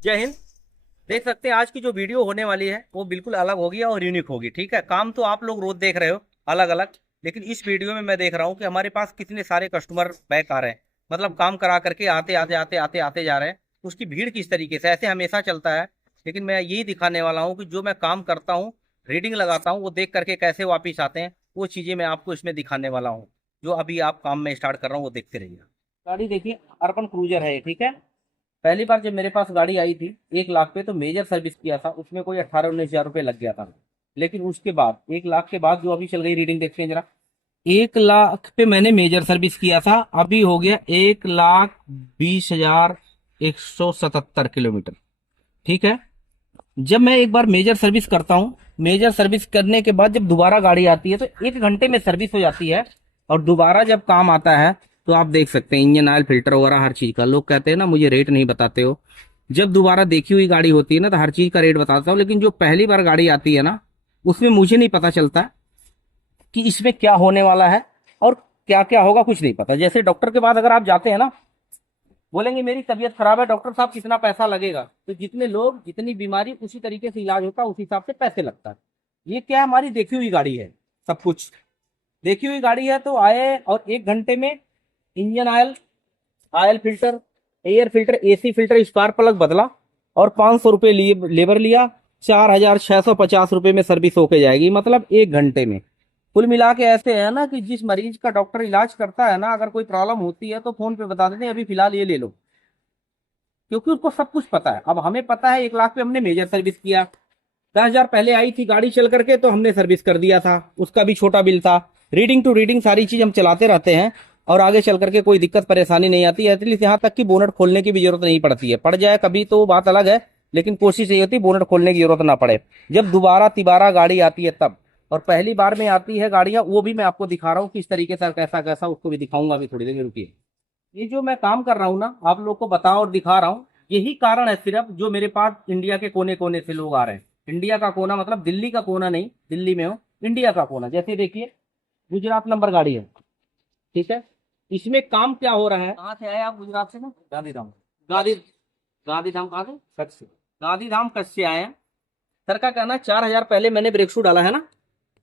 जय हिंद। देख सकते हैं आज की जो वीडियो होने वाली है वो बिल्कुल अलग होगी और यूनिक होगी। ठीक है, काम तो आप लोग रोज देख रहे हो अलग अलग, लेकिन इस वीडियो में मैं देख रहा हूँ कि हमारे पास कितने सारे कस्टमर बैक आ रहे हैं। मतलब काम करा करके आते आते आते आते आते जा रहे हैं। उसकी भीड़ किस तरीके से, ऐसे हमेशा चलता है, लेकिन मैं यही दिखाने वाला हूँ कि जो मैं काम करता हूँ, रीडिंग लगाता हूँ, वो देख करके कैसे वापिस आते हैं, वो चीजें मैं आपको इसमें दिखाने वाला हूँ। जो अभी आप काम में स्टार्ट कर रहा हूँ वो देखते रहिए। गाड़ी देखिए, अर्बन क्रूजर है ये। ठीक है, पहली बार जब मेरे पास गाड़ी आई थी 1 लाख पे, तो मेजर सर्विस किया था, उसमें कोई 18-19 हज़ार रुपये लग गया था। लेकिन उसके बाद 1 लाख के बाद जो अभी चल गई रीडिंग देखते हैं जरा। 1 लाख पे मैंने मेजर सर्विस किया था, अभी हो गया 1,20,177 किलोमीटर। ठीक है, जब मैं एक बार मेजर सर्विस करता हूँ, मेजर सर्विस करने के बाद जब दोबारा गाड़ी आती है तो 1 घंटे में सर्विस हो जाती है। और दोबारा जब काम आता है तो आप देख सकते हैं इंजन ऑयल, फिल्टर वगैरह हर चीज का। लोग कहते हैं ना मुझे रेट नहीं बताते हो। जब दोबारा देखी हुई गाड़ी होती है ना तो हर चीज का रेट बताता हूँ, लेकिन जो पहली बार गाड़ी आती है ना उसमें मुझे नहीं पता चलता कि इसमें क्या होने वाला है और क्या क्या होगा, कुछ नहीं पता। जैसे डॉक्टर के पास अगर आप जाते हैं ना, बोलेंगे मेरी तबीयत खराब है डॉक्टर साहब कितना पैसा लगेगा, तो जितने लोग जितनी बीमारी उसी तरीके से इलाज होता है, उस हिसाब से पैसे लगता है। ये क्या, हमारी देखी हुई गाड़ी है, सब कुछ देखी हुई गाड़ी है। तो आए और 1 घंटे में engine oil, oil filter, air filter, AC filter, spark plug बदला और 500 रुपये लिए लेबर लिया। 4,650 रुपये में सर्विस होके जाएगी, मतलब 1 घंटे में। कुल मिला के ऐसे है ना कि जिस मरीज का डॉक्टर इलाज करता है ना, अगर कोई प्रॉब्लम होती है तो फोन पे बता देते हैं अभी फिलहाल ये ले लो, क्योंकि उसको सब कुछ पता है। अब हमें पता है 1 लाख पे हमने मेजर सर्विस किया, 10 हज़ार पहले आई थी गाड़ी चल करके तो हमने सर्विस कर दिया था, उसका भी छोटा बिल था। रीडिंग टू रीडिंग सारी चीज हम चलाते रहते हैं और आगे चल करके कोई दिक्कत परेशानी नहीं आती है। एटलीस्ट यहाँ तक कि बोनट खोलने की भी जरूरत नहीं पड़ती है, पड़ जाए कभी तो बात अलग है, लेकिन कोशिश यही होती है बोनट खोलने की जरूरत ना पड़े जब दोबारा तिबारा गाड़ी आती है तब। और पहली बार में आती है गाड़ियां, वो भी मैं आपको दिखा रहा हूँ किस तरीके से, कैसा कैसा उसको भी दिखाऊंगा अभी थोड़ी देर में, रुकिए। ये जो मैं काम कर रहा हूँ ना, आप लोग को बता और दिखा रहा हूँ, यही कारण है सिर्फ जो मेरे पास इंडिया के कोने कोने से लोग आ रहे हैं। इंडिया का कोना मतलब दिल्ली का कोना नहीं, दिल्ली में हो, इंडिया का कोना। जैसे देखिए गुजरात नंबर गाड़ी है, ठीक है। इसमें काम क्या हो रहा है, कहाँ से आए आप? गुजरात से ना? गांधीधाम। गांधी गांधीधाम कहाँ से? कच्छ से। गांधीधाम कच्छ से आए हैं। सर का कहना है 4 हज़ार पहले मैंने ब्रेक शू डाला है ना,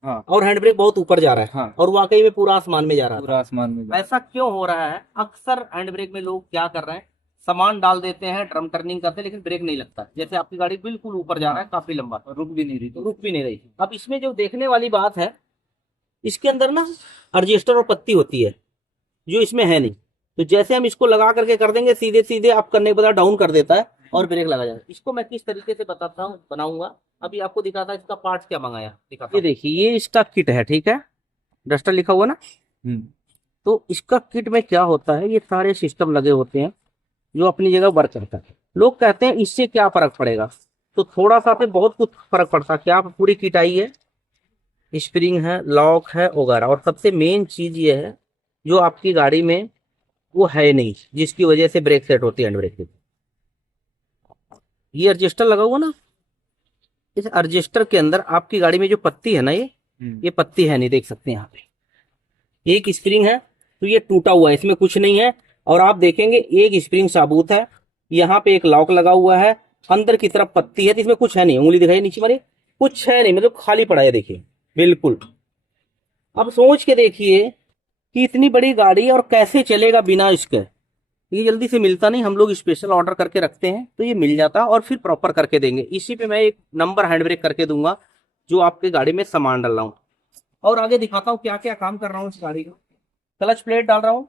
हाँ, और हैंड ब्रेक बहुत ऊपर जा रहा है, हाँ, और वाकई में पूरा आसमान में जा रहा है, पूरा आसमान में ऐसा क्यों हो रहा है? अक्सर हैंड ब्रेक में लोग क्या कर रहे हैं, सामान डाल देते हैं, ड्रम टर्निंग करते हैं, लेकिन ब्रेक नहीं लगता। जैसे आपकी गाड़ी बिल्कुल ऊपर जा रहा है, काफी लंबा, रुक भी नहीं रही, तो रुक भी नहीं रही। अब इसमें जो देखने वाली बात है, इसके अंदर ना रजिस्टर और पत्ती होती है जो इसमें है नहीं। तो जैसे हम इसको लगा करके कर देंगे, सीधे सीधे अप करने के बाद डाउन कर देता है और ब्रेक लगा जाएगा। इसको मैं किस तरीके से बताता हूँ, बनाऊंगा अभी आपको दिखाता है। इसका पार्ट क्या मंगाया दिखाता, ये देखिए, ये इसका किट है, ठीक है, डस्टर लिखा हुआ ना। तो इसका किट में क्या होता है, ये सारे सिस्टम लगे होते हैं जो अपनी जगह वर्क करता है। लोग कहते हैं इससे क्या फर्क पड़ेगा, तो थोड़ा सा से बहुत कुछ फर्क पड़ता है। क्या पूरी किट आई है, स्प्रिंग है, लॉक है वगैरह, और सबसे मेन चीज ये है जो आपकी गाड़ी में वो है नहीं, जिसकी वजह से ब्रेक सेट होती है हैंड ब्रेक की। ये रजिस्टर लगा हुआ ना, इस रजिस्टर के अंदर आपकी गाड़ी में जो पत्ती है ना, ये पत्ती है नहीं, देख सकते हैं यहाँ पे एक स्प्रिंग है, तो ये टूटा हुआ है, इसमें कुछ नहीं है। और आप देखेंगे एक स्प्रिंग साबुत है, यहाँ पे एक लॉक लगा हुआ है, अंदर की तरफ पत्ती है, तो इसमें कुछ है नहीं। उंगली दिखाई नीचे वाली, कुछ है नहीं, मतलब खाली पड़ा है, देखिए बिल्कुल। अब सोच के देखिए कि इतनी बड़ी गाड़ी और कैसे चलेगा बिना इसके। ये जल्दी से मिलता नहीं, हम लोग स्पेशल ऑर्डर करके रखते हैं तो ये मिल जाता है और फिर प्रॉपर करके देंगे। इसी पे मैं एक नंबर हैंड ब्रेक करके दूंगा जो आपके गाड़ी में सामान डाल रहा हूँ। और आगे दिखाता हूँ क्या क्या काम कर रहा हूँ इस गाड़ी का। क्लच प्लेट डाल रहा हूँ,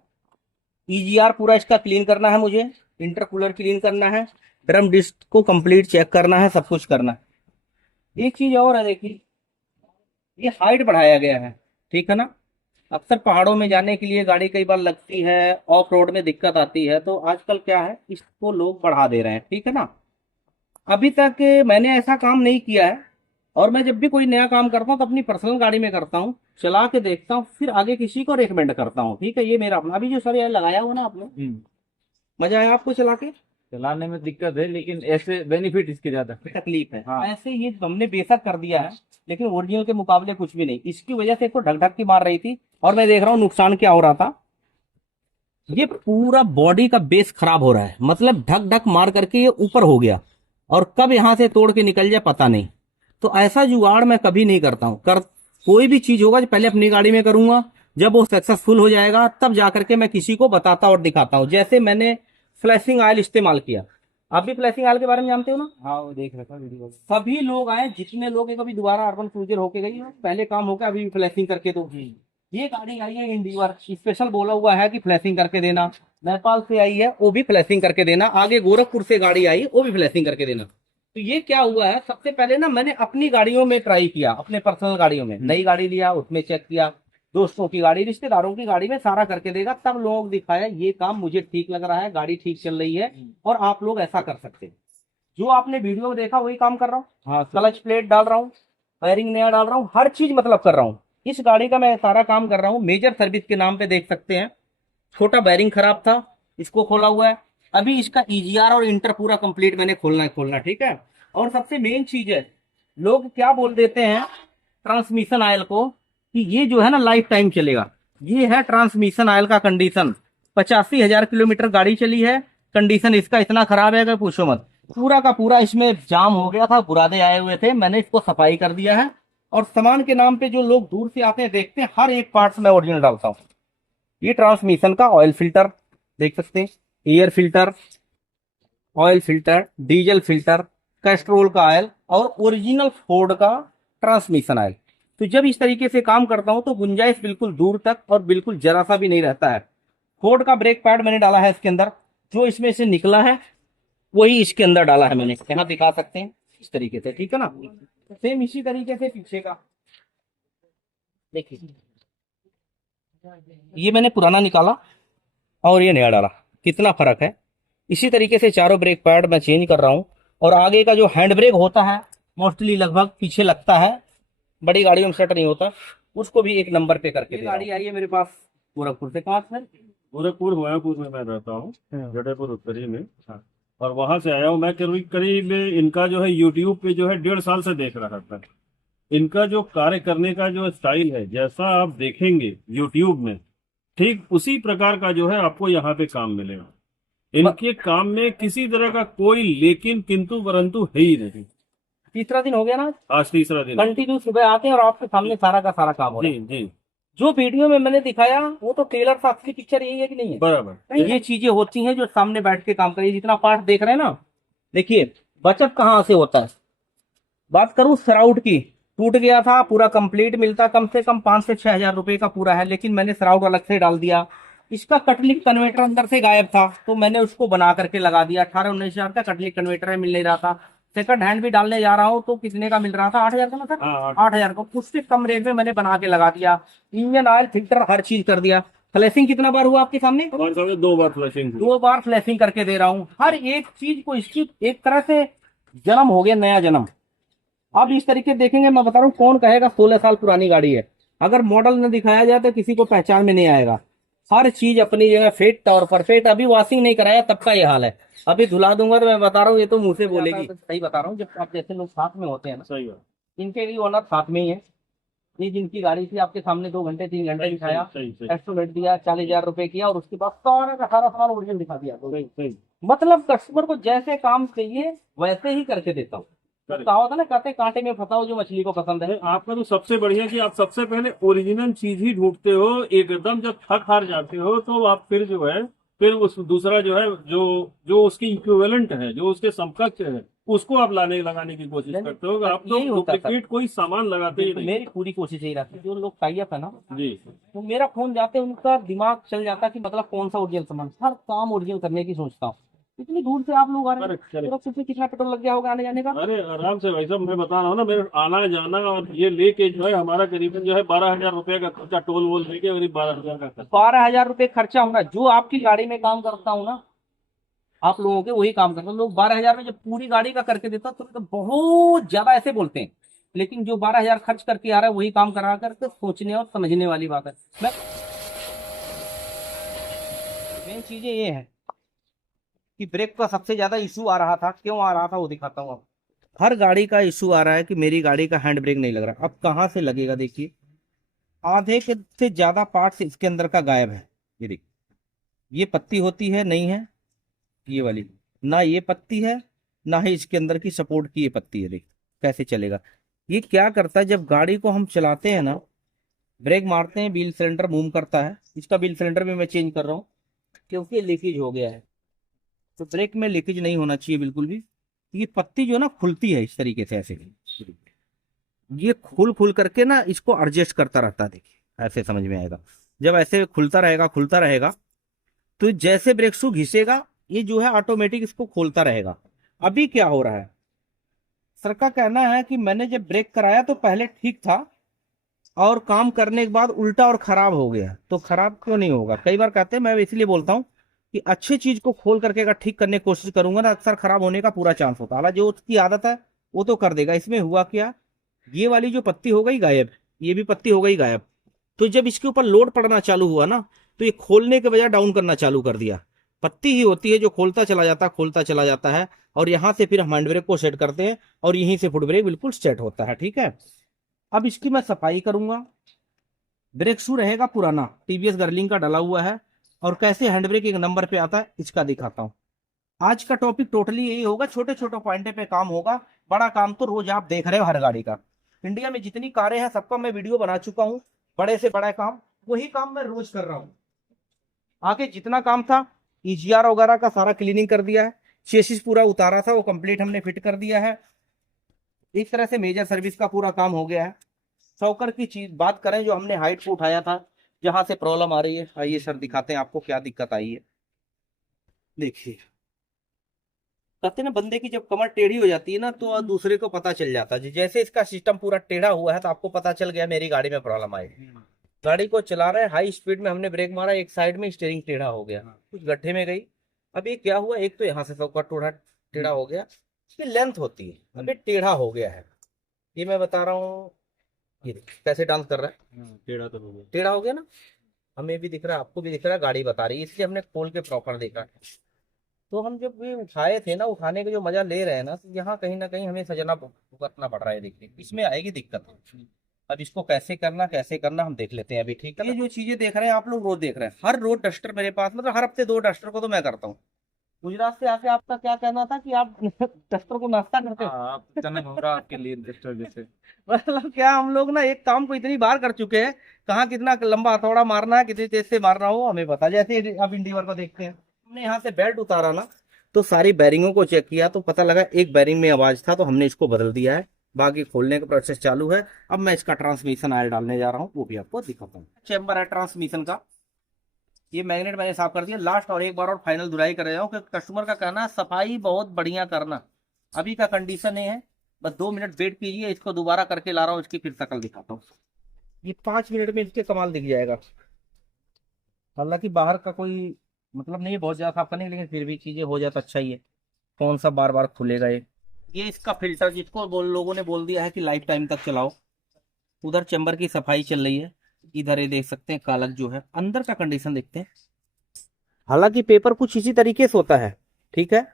ईजीआर पूरा इसका क्लीन करना है मुझे, इंटरकूलर क्लीन करना है, ड्रम डिस्क को कंप्लीट चेक करना है, सब कुछ करना है। एक चीज और है, देखिए ये हाइट बढ़ाया गया है, ठीक है ना। अक्सर पहाड़ों में जाने के लिए गाड़ी कई बार लगती है, ऑफ रोड में दिक्कत आती है, तो आजकल क्या है, इसको लोग बढ़ा दे रहे हैं, ठीक है ना। अभी तक मैंने ऐसा काम नहीं किया है, और मैं जब भी कोई नया काम करता हूँ तो अपनी पर्सनल गाड़ी में करता हूँ, चला के देखता हूँ, फिर आगे किसी को रेकमेंड करता हूँ, ठीक है। ये मेरा अपना, अभी जो सर ये लगाया हुआ ना आपने, मजा आया आपको चला के? चलाने में दिक्कत है, लेकिन ऐसे बेनिफिट इसके ज्यादा तकलीफ है, हाँ। ऐसे ये हमने बेशक कर दिया है, लेकिन ओरिजिनल के मुकाबले कुछ भी नहीं। इसकी वजह से इसको ढक ढक की मार रही थी, और मैं देख रहा हूँ नुकसान क्या हो रहा था। ये पूरा बॉडी का बेस खराब हो रहा है, मतलब ढक ढक मार करके ये ऊपर हो गया। और कब यहाँ से तोड़ के निकल जाए पता नहीं। तो ऐसा जुगाड़ मैं कभी नहीं करता हूँ। कोई भी चीज होगा जो पहले अपनी गाड़ी में करूंगा, जब वो सक्सेसफुल हो जाएगा तब जाकर के मैं किसी को बताता और दिखाता हूँ। जैसे मैंने फ्लैशिंग ऑयल इस्तेमाल किया, आप भी फ्लैशिंग ऑयल के बारे में जानते हो ना? हाँ वो देख रखा था वीडियो। सभी लोग आए, जितने लोग हैं, कभी दोबारा अर्बन क्रूजर होके गई है, पहले काम हो गया, अभी भी फ्लैशिंग करके दो। ये गाड़ी आई है इंडिवर, स्पेशल बोला हुआ है कि फ्लैशिंग करके देना। नेपाल से आई है, वो भी फ्लैशिंग करके देना। आगे गोरखपुर से गाड़ी आई, वो भी फ्लैशिंग करके देना। तो ये क्या हुआ है, सबसे पहले ना मैंने अपनी गाड़ियों में ट्राई किया, अपने पर्सनल गाड़ियों में। नई गाड़ी लिया, उसमें चेक किया, दोस्तों की गाड़ी, रिश्तेदारों की गाड़ी में सारा करके देगा, तब लोगों को दिखाया ये काम मुझे ठीक लग रहा है, गाड़ी ठीक चल रही है और आप लोग ऐसा कर सकते हैं। जो आपने वीडियो में देखा वही काम कर रहा हूँ। हाँ क्लच प्लेट डाल रहा हूँ, वायरिंग नया डाल रहा हूँ, हर चीज मतलब कर रहा हूँ। इस गाड़ी का मैं सारा काम कर रहा हूँ। मेजर सर्विस के नाम पे देख सकते हैं, छोटा बैरिंग खराब था, इसको खोला हुआ है। अभी इसका ईजीआर और इंटर पूरा कंप्लीट मैंने खोलना, ठीक है। और सबसे मेन चीज है, लोग क्या बोल देते हैं ट्रांसमिशन ऑयल को कि ये जो है ना लाइफ टाइम चलेगा। ये है ट्रांसमिशन ऑयल का कंडीशन। 85,000 किलोमीटर गाड़ी चली है, कंडीशन इसका इतना खराब है कि पूछो मत। पूरा का पूरा इसमें जाम हो गया था, बुरादे आए हुए थे, मैंने इसको सफाई कर दिया है। और सामान के नाम पे जो लोग दूर से आते हैं देखते हैं, हर एक पार्ट्स में ओरिजिनल डालता हूँ। ये ट्रांसमिशन का ऑयल फिल्टर देख सकते हैं, air filter, oil filter, diesel filter, Castrol का ऑयल और ओरिजिनल फोर्ड का ट्रांसमिशन ऑयल। तो जब इस तरीके से काम करता हूं तो गुंजाइश बिल्कुल दूर तक और बिल्कुल जरा सा भी नहीं रहता है। फोर्ड का ब्रेक पैड मैंने डाला है इसके अंदर, जो इसमें से निकला है वही इसके अंदर डाला है मैंने, यहाँ दिखा सकते हैं इस तरीके से, ठीक है ना। सेम इसी तरीके से पीछे का देखिए, ये मैंने पुराना निकाला और ये नया डाला, कितना फर्क है। इसी तरीके से चारों ब्रेक पैड मैं चेंज कर रहा हूँ। और आगे का जो हैंड ब्रेक होता है मोस्टली लगभग पीछे लगता है, बड़ी गाड़ियों में सेट नहीं होता, उसको भी एक नंबर पे करके गाड़ी आई है मेरे पास गोरखपुर से। कहाँ से? गोरखपुर मायापुर में मैं रहता हूँ, जडेपुर उत्तरी में। हाँ। और वहां से आया हूँ मैं। करीब करीब इनका जो है यूट्यूब पे जो है 1.5 साल से देख रहा था। इनका जो कार्य करने का जो स्टाइल है, जैसा आप देखेंगे यूट्यूब में, ठीक उसी प्रकार का जो है आपको यहाँ पे काम मिलेगा। इनके काम में किसी तरह का कोई लेकिन किंतु परंतु है ही नहीं। तीसरा दिन हो गया ना, आज तीसरा दिन। कंटिन्यू सुबह आते हैं और आपके सामने सारा का सारा काम हो रहा जी है। जी जो वीडियो में मैंने दिखाया वो तो ट्रेलर था, असली पिक्चर यही है कि नहीं है? बराबर। ये चीजें होती हैं जो सामने बैठ के काम करिए। जितना पार्ट देख रहे हैं ना, देखिए बचत कहाँ से होता है। बात करूं सराउट की, टूट गया था, पूरा कंप्लीट मिलता कम से कम 5 से 6 हजार रुपए का पूरा है, लेकिन मैंने सराउट अलग से डाल दिया। इसका कटलिक कन्वर्टर अंदर से गायब था तो मैंने उसको बना करके लगा दिया। 18-19 हजार का कटलिक कन्वर्टर है, मिल नहीं रहा था। सेकंड हैंड भी डालने जा रहा हूँ तो कितने का मिल रहा था, 8 हजार का ना सर? हाँ, 8 हजार का, उससे कम रेट में मैंने बना के लगा दिया। इंजन ऑयल फिल्टर हर चीज कर दिया। फ्लैशिंग कितना बार हुआ आपके सामने? हमारे सामने 2 बार फ्लशिंग हुई। 2 बार फ्लैशिंग करके दे रहा हूँ। हर एक चीज को इसकी एक तरह से जन्म हो गया, नया जन्म। अब इस तरीके देखेंगे, मैं बता रहा हूँ, कौन कहेगा 16 साल पुरानी गाड़ी है। अगर मॉडल न दिखाया जाए तो किसी को पहचान में नहीं आएगा। हर चीज अपनी जगह फिट और परफेक्ट। अभी वॉशिंग नहीं कराया तब का ये हाल है, अभी धुला दूंगा तो मैं बता रहा हूँ ये तो मुंह से बोलेगी। सही बता रहा हूँ, जब आप जैसे लोग साथ में होते हैं ना, सही बात। इनके भी ओनर साथ में ही है। ये जिनकी गाड़ी थी आपके सामने 2 घंटे 3 घंटे दिखाया, सही सही एस्टिमेट दिया, 40,000 रुपए किया और उसके बाद सारा का सारा सामान ओरिजिनल दिखा दिया। सही सही। मतलब कस्टमर को जैसे काम चाहिए वैसे ही करके देता हूँ। Correct. कहा होता ना, कहते कांटे में फंसाओ जो मछली को पसंद है। आपका तो सबसे बढ़िया कि आप सबसे पहले ओरिजिनल चीज ही ढूंढते हो। एकदम जब थक हार जाते हो तो आप फिर जो है, फिर उस दूसरा जो है, जो जो उसकी इक्विवेलेंट है, जो उसके समकक्ष है, उसको आप लगाने की कोशिश करते हो। आप तो यही होता है डुप्लीकेट कोई सामान लगाते ही नहीं। मेरी पूरी कोशिश यही रहती है। जो लोग टाई अप है ना, जी। तो मेरा फोन जाते उनका दिमाग चल जाता है कि मतलब कौन सा ओरिजिनल सामान, हर काम ओरिजिनल करने की सोचता हूँ। इतनी दूर से आप लोग आ रहे हैं, Correct, correct. तो कितना पेट्रोल लग गया होगा आने जाने का? अरे आराम से भाई साहब, मैं बता रहा हूँ ना, मेरे आना जाना और ये लेके जो है हमारा करीबन जो है 12,000 रुपए का खर्चा, टोल वोल लेके करीब 12,000 का खर्चा। 12,000 रुपए खर्चा होगा। जो आपकी गाड़ी में काम करता हूँ ना, आप लोगों के वही काम करता हूँ। लोग 12,000 में जब पूरी गाड़ी का करके देता तो बहुत ज्यादा ऐसे बोलते हैं, लेकिन जो 12,000 खर्च करके आ रहा है वही काम करा करके सोचने और समझने वाली बात है। मेन चीजें ये है कि ब्रेक का सबसे ज्यादा इशू आ रहा था, क्यों आ रहा था वो दिखाता हूँ। हर गाड़ी का इशू आ रहा है कि मेरी गाड़ी का हैंड ब्रेक नहीं लग रहा। अब कहाँ से लगेगा देखिए, आधे के से ज्यादा पार्ट्स इसके अंदर का गायब है। ये देखिए, ये पत्ती होती है नहीं है, ये वाली ना, ये पत्ती है ना ही इसके अंदर की सपोर्ट की ये पत्ती है। देख कैसे चलेगा। ये क्या करता है, जब गाड़ी को हम चलाते हैं ना, ब्रेक मारते हैं, व्हील सिलेंडर मूव करता है। इसका व्हील सिलेंडर भी मैं चेंज कर रहा हूँ क्योंकि लीकेज हो गया है। तो ब्रेक में लीकेज नहीं होना चाहिए बिल्कुल भी। ये पत्ती जो है ना खुलती है इस तरीके से, ऐसे ये खुल खुल करके ना इसको एडजस्ट करता रहता है। देखिए ऐसे समझ में आएगा। जब ऐसे खुलता रहेगा तो जैसे ब्रेक शू घिसेगा ये जो है ऑटोमेटिक इसको खोलता रहेगा। अभी क्या हो रहा है, सर का कहना है कि मैंने जब ब्रेक कराया तो पहले ठीक था और काम करने के बाद उल्टा और खराब हो गया। तो खराब क्यों नहीं होगा, कई बार कहते हैं, मैं इसलिए बोलता हूँ कि अच्छी चीज को खोल करके अगर ठीक करने की कोशिश करूंगा ना, अक्सर खराब होने का पूरा चांस होता है। हालांकि जो उसकी आदत है वो तो कर देगा। इसमें हुआ क्या, ये वाली जो पत्ती हो गई गायब, ये भी पत्ती हो गई गायब। तो जब इसके ऊपर लोड पड़ना चालू हुआ ना, तो ये खोलने के बजाय डाउन करना चालू कर दिया। पत्ती ही होती है जो खोलता चला जाता है और यहां से फिर हम हैंड ब्रेक को सेट करते हैं और यहीं से फुट ब्रेक बिल्कुल सेट होता है। ठीक है, अब इसकी मैं सफाई करूंगा। ब्रेक शू रहेगा पुराना, टीवीएस गर्लिंग का डला हुआ है। और कैसे हैंड ब्रेक एक नंबर पे आता है इसका दिखाता हूँ। आज का टॉपिक टोटली यही होगा, छोटे छोटे पॉइंट पे काम होगा। बड़ा काम तो रोज आप देख रहे हो हर गाड़ी का। इंडिया में जितनी कारें हैं सबका मैं वीडियो बना चुका हूँ। बड़े से बड़ा काम, वही काम मैं रोज कर रहा हूँ। आगे जितना काम था ईजीआर वगैरह का सारा क्लीनिंग कर दिया है। चेसिस पूरा उतारा था वो कंप्लीट हमने फिट कर दिया है। इस तरह से मेजर सर्विस का पूरा काम हो गया है। शॉकर की चीज बात करें, जो हमने हाइट को उठाया था, जहां से प्रॉब्लम आ रही है, आइए सर दिखाते हैं आपको क्या दिक्कत आई है। देखिए, कहते हैं ना बंदे की जब कमर टेढ़ी हो जाती है ना तो दूसरे को पता चल जाता है। जैसे इसका सिस्टम पूरा टेढ़ा हुआ है तो आपको पता चल गया मेरी गाड़ी में प्रॉब्लम आई। गाड़ी को चला रहे हाई स्पीड में, हमने ब्रेक मारा, एक साइड में स्टीयरिंग टेढ़ा हो गया, कुछ गड्ढे में गई। अब ये क्या हुआ, एक तो यहाँ से सबका टोढ़ा टेढ़ा हो गया, इसकी लेंथ होती है, अब ये टेढ़ा हो गया है। ये मैं बता रहा हूँ, ये देखिए कैसे डांस कर रहा है, टेढ़ा तो हो गया। टेढ़ा हो गया ना। हमें भी दिख रहा है, आपको भी दिख रहा है, गाड़ी बता रही है, इसलिए हमने खोल के प्रॉपर देखा। तो हम जब ये उठाए थे ना, उठाने का जो मजा ले रहे हैं ना, तो यहाँ कहीं ना कहीं हमें सजना भुगतना पड़ रहा है। देखिए इसमें आएगी दिक्कत। अब इसको कैसे करना हम देख लेते हैं अभी। ठीक है, ये जो चीजें देख रहे हैं आप लोग रोज देख रहे हैं, हर रोज डस्टर मेरे पास, मतलब हर हफ्ते 2 डस्टर को तो मैं करता हूँ। गुजरात से आके आपका क्या कहना था कि आप डस्टर को नाश्ता करते हो? हाँ, आप जन्म होगा आपके लिए डस्टर जैसे। मतलब क्या, हम लोग ना एक काम को इतनी बार कर चुके हैं, कहाँ कितना लंबा हथौड़ा मारना है, कितनी तेज से मारना हो हमें पता। जैसे आप इंडिवर को देखते हैं, हमने यहाँ से बेल्ट उतारा ना, तो सारी बैरिंगों को चेक किया तो पता लगा एक बैरिंग में आवाज था, तो हमने इसको बदल दिया है। बाकी खोलने का प्रोसेस चालू है। अब मैं इसका ट्रांसमिशन ऑयल डालने जा रहा हूँ, वो भी आपको दिखाता हूँ। चेम्बर है ट्रांसमिशन का, ये मैग्नेट मैंने साफ कर दिया। लास्ट और एक बार और फाइनल धुलाई कर रहा हूँ कि कस्टमर का कहना है सफाई बहुत बढ़िया करना। अभी का कंडीशन ये है, बस 2 मिनट वेट कीजिए, इसको दोबारा करके ला रहा हूँ, इसकी फिर शक्ल दिखाता हूँ। ये 5 मिनट में इसके कमाल दिख जाएगा। हालांकि बाहर का कोई मतलब नहीं है बहुत ज्यादा साफ करने की, लेकिन फिर भी चीजें हो जाता अच्छा ही है। कौन सा बार बार खुलेगा ये इसका फिल्टर, जिसको लोगों ने बोल दिया है कि लाइफ टाइम तक चलाओ। उधर चैम्बर की सफाई चल रही है, इधर ये देख सकते हैं कालक जो है। अंदर का कंडीशन देखते हैं। हालांकि पेपर कुछ इसी तरीके से होता है, ठीक है,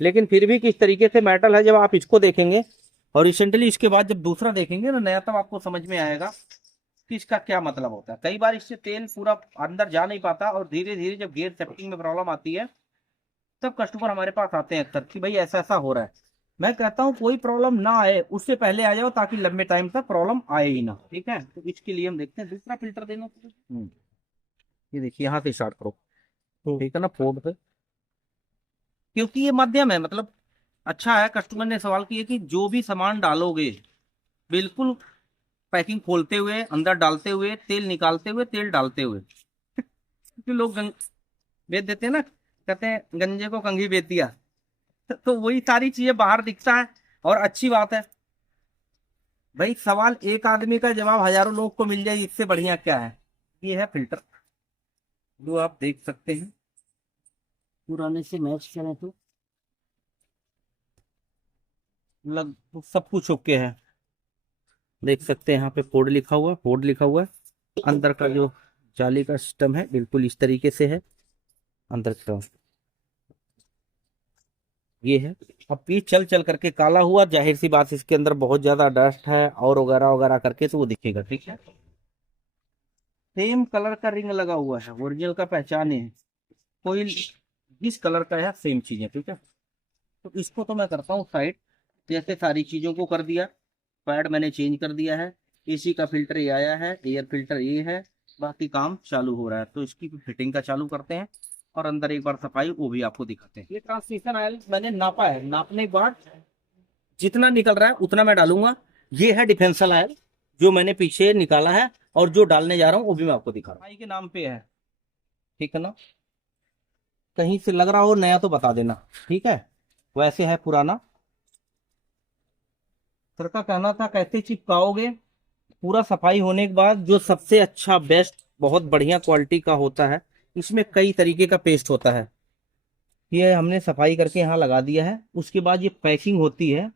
लेकिन फिर भी किस तरीके से मेटल है, जब आप इसको देखेंगे और रिसेंटली इसके बाद जब दूसरा देखेंगे ना नया, तब आपको समझ में आएगा कि इसका क्या मतलब होता है। कई बार इससे तेल पूरा अंदर जा नहीं पाता और धीरे धीरे जब गियर सेफ्टिंग में प्रॉब्लम आती है तब कस्टमर हमारे पास आते हैं अक्सर कि भाई ऐसा ऐसा हो रहा है। मैं कहता हूँ कोई प्रॉब्लम ना आए उससे पहले आ जाओ, ताकि लंबे टाइम तक प्रॉब्लम आए ही ना। ठीक है, तो इसके लिए हम देखते हैं दूसरा फिल्टर देना। ये देखिए यहाँ से स्टार्ट करो, ठीक है ना, फोर्ड पे, क्योंकि ये मध्यम है, मतलब अच्छा है। कस्टमर ने सवाल किया कि जो भी सामान डालोगे बिल्कुल पैकिंग खोलते हुए, अंदर डालते हुए, तेल निकालते हुए, तेल डालते हुए। क्योंकि लोग बेच देते हैं ना, कहते हैं गंजे को कंघी बेच दिया। तो वही सारी चीजें बाहर दिखता है और अच्छी बात है। भाई सवाल एक आदमी का जवाब हजारों लोग को मिल जाए, इससे बढ़िया क्या है। ये है फिल्टर, जो आप देख सकते हैं पुराने से मैच करें तो लगभग सब कुछ ओके है। देख सकते हैं यहाँ पे फोर्ड लिखा हुआ है, फोर्ड लिखा हुआ है। अंदर का जो जाली का सिस्टम है बिल्कुल इस तरीके से है अंदर का, ये है। अब पीस चल चल करके काला हुआ, जाहिर सी बात इसके अंदर बहुत ज्यादा डस्ट है और वगैरह वगैरह करके तो वो दिखेगा। ठीक है, सेम कलर का रिंग लगा हुआ है, ओरिजिनल का पहचान है, कोई जिस कलर का है सेम चीज है। ठीक है, तो इसको तो मैं करता हूँ साइड, जैसे सारी चीज़ों को कर दिया, पैड मैंने चेंज कर दिया है, एसी का फिल्टर ये आया है, एयर फिल्टर ये है, बाकी काम चालू हो रहा है। तो इसकी फिटिंग का चालू करते हैं और अंदर एक बार सफाई वो भी आपको दिखाते हैं। ये ट्रांसमिशन ऑयल मैंने नापा है, नापने के बाद जितना निकल रहा है उतना मैं डालूंगा। ये है डिफेंसल ऑयल जो मैंने पीछे निकाला है, और जो डालने जा रहा हूँ वो भी मैं आपको दिखा रहा हूँ। भाई के नाम पे है, ठीक है ना, कहीं से लग रहा हो नया तो बता देना, ठीक है। वैसे है पुराना। सर का कहना था कैसे चिपकाओगे, पूरा सफाई होने के बाद जो सबसे अच्छा बेस्ट बहुत बढ़िया क्वालिटी का होता है, इसमें कई तरीके का पेस्ट होता है, ये हमने सफाई करके यहाँ लगा दिया है। उसके बाद ये पैकिंग होती है,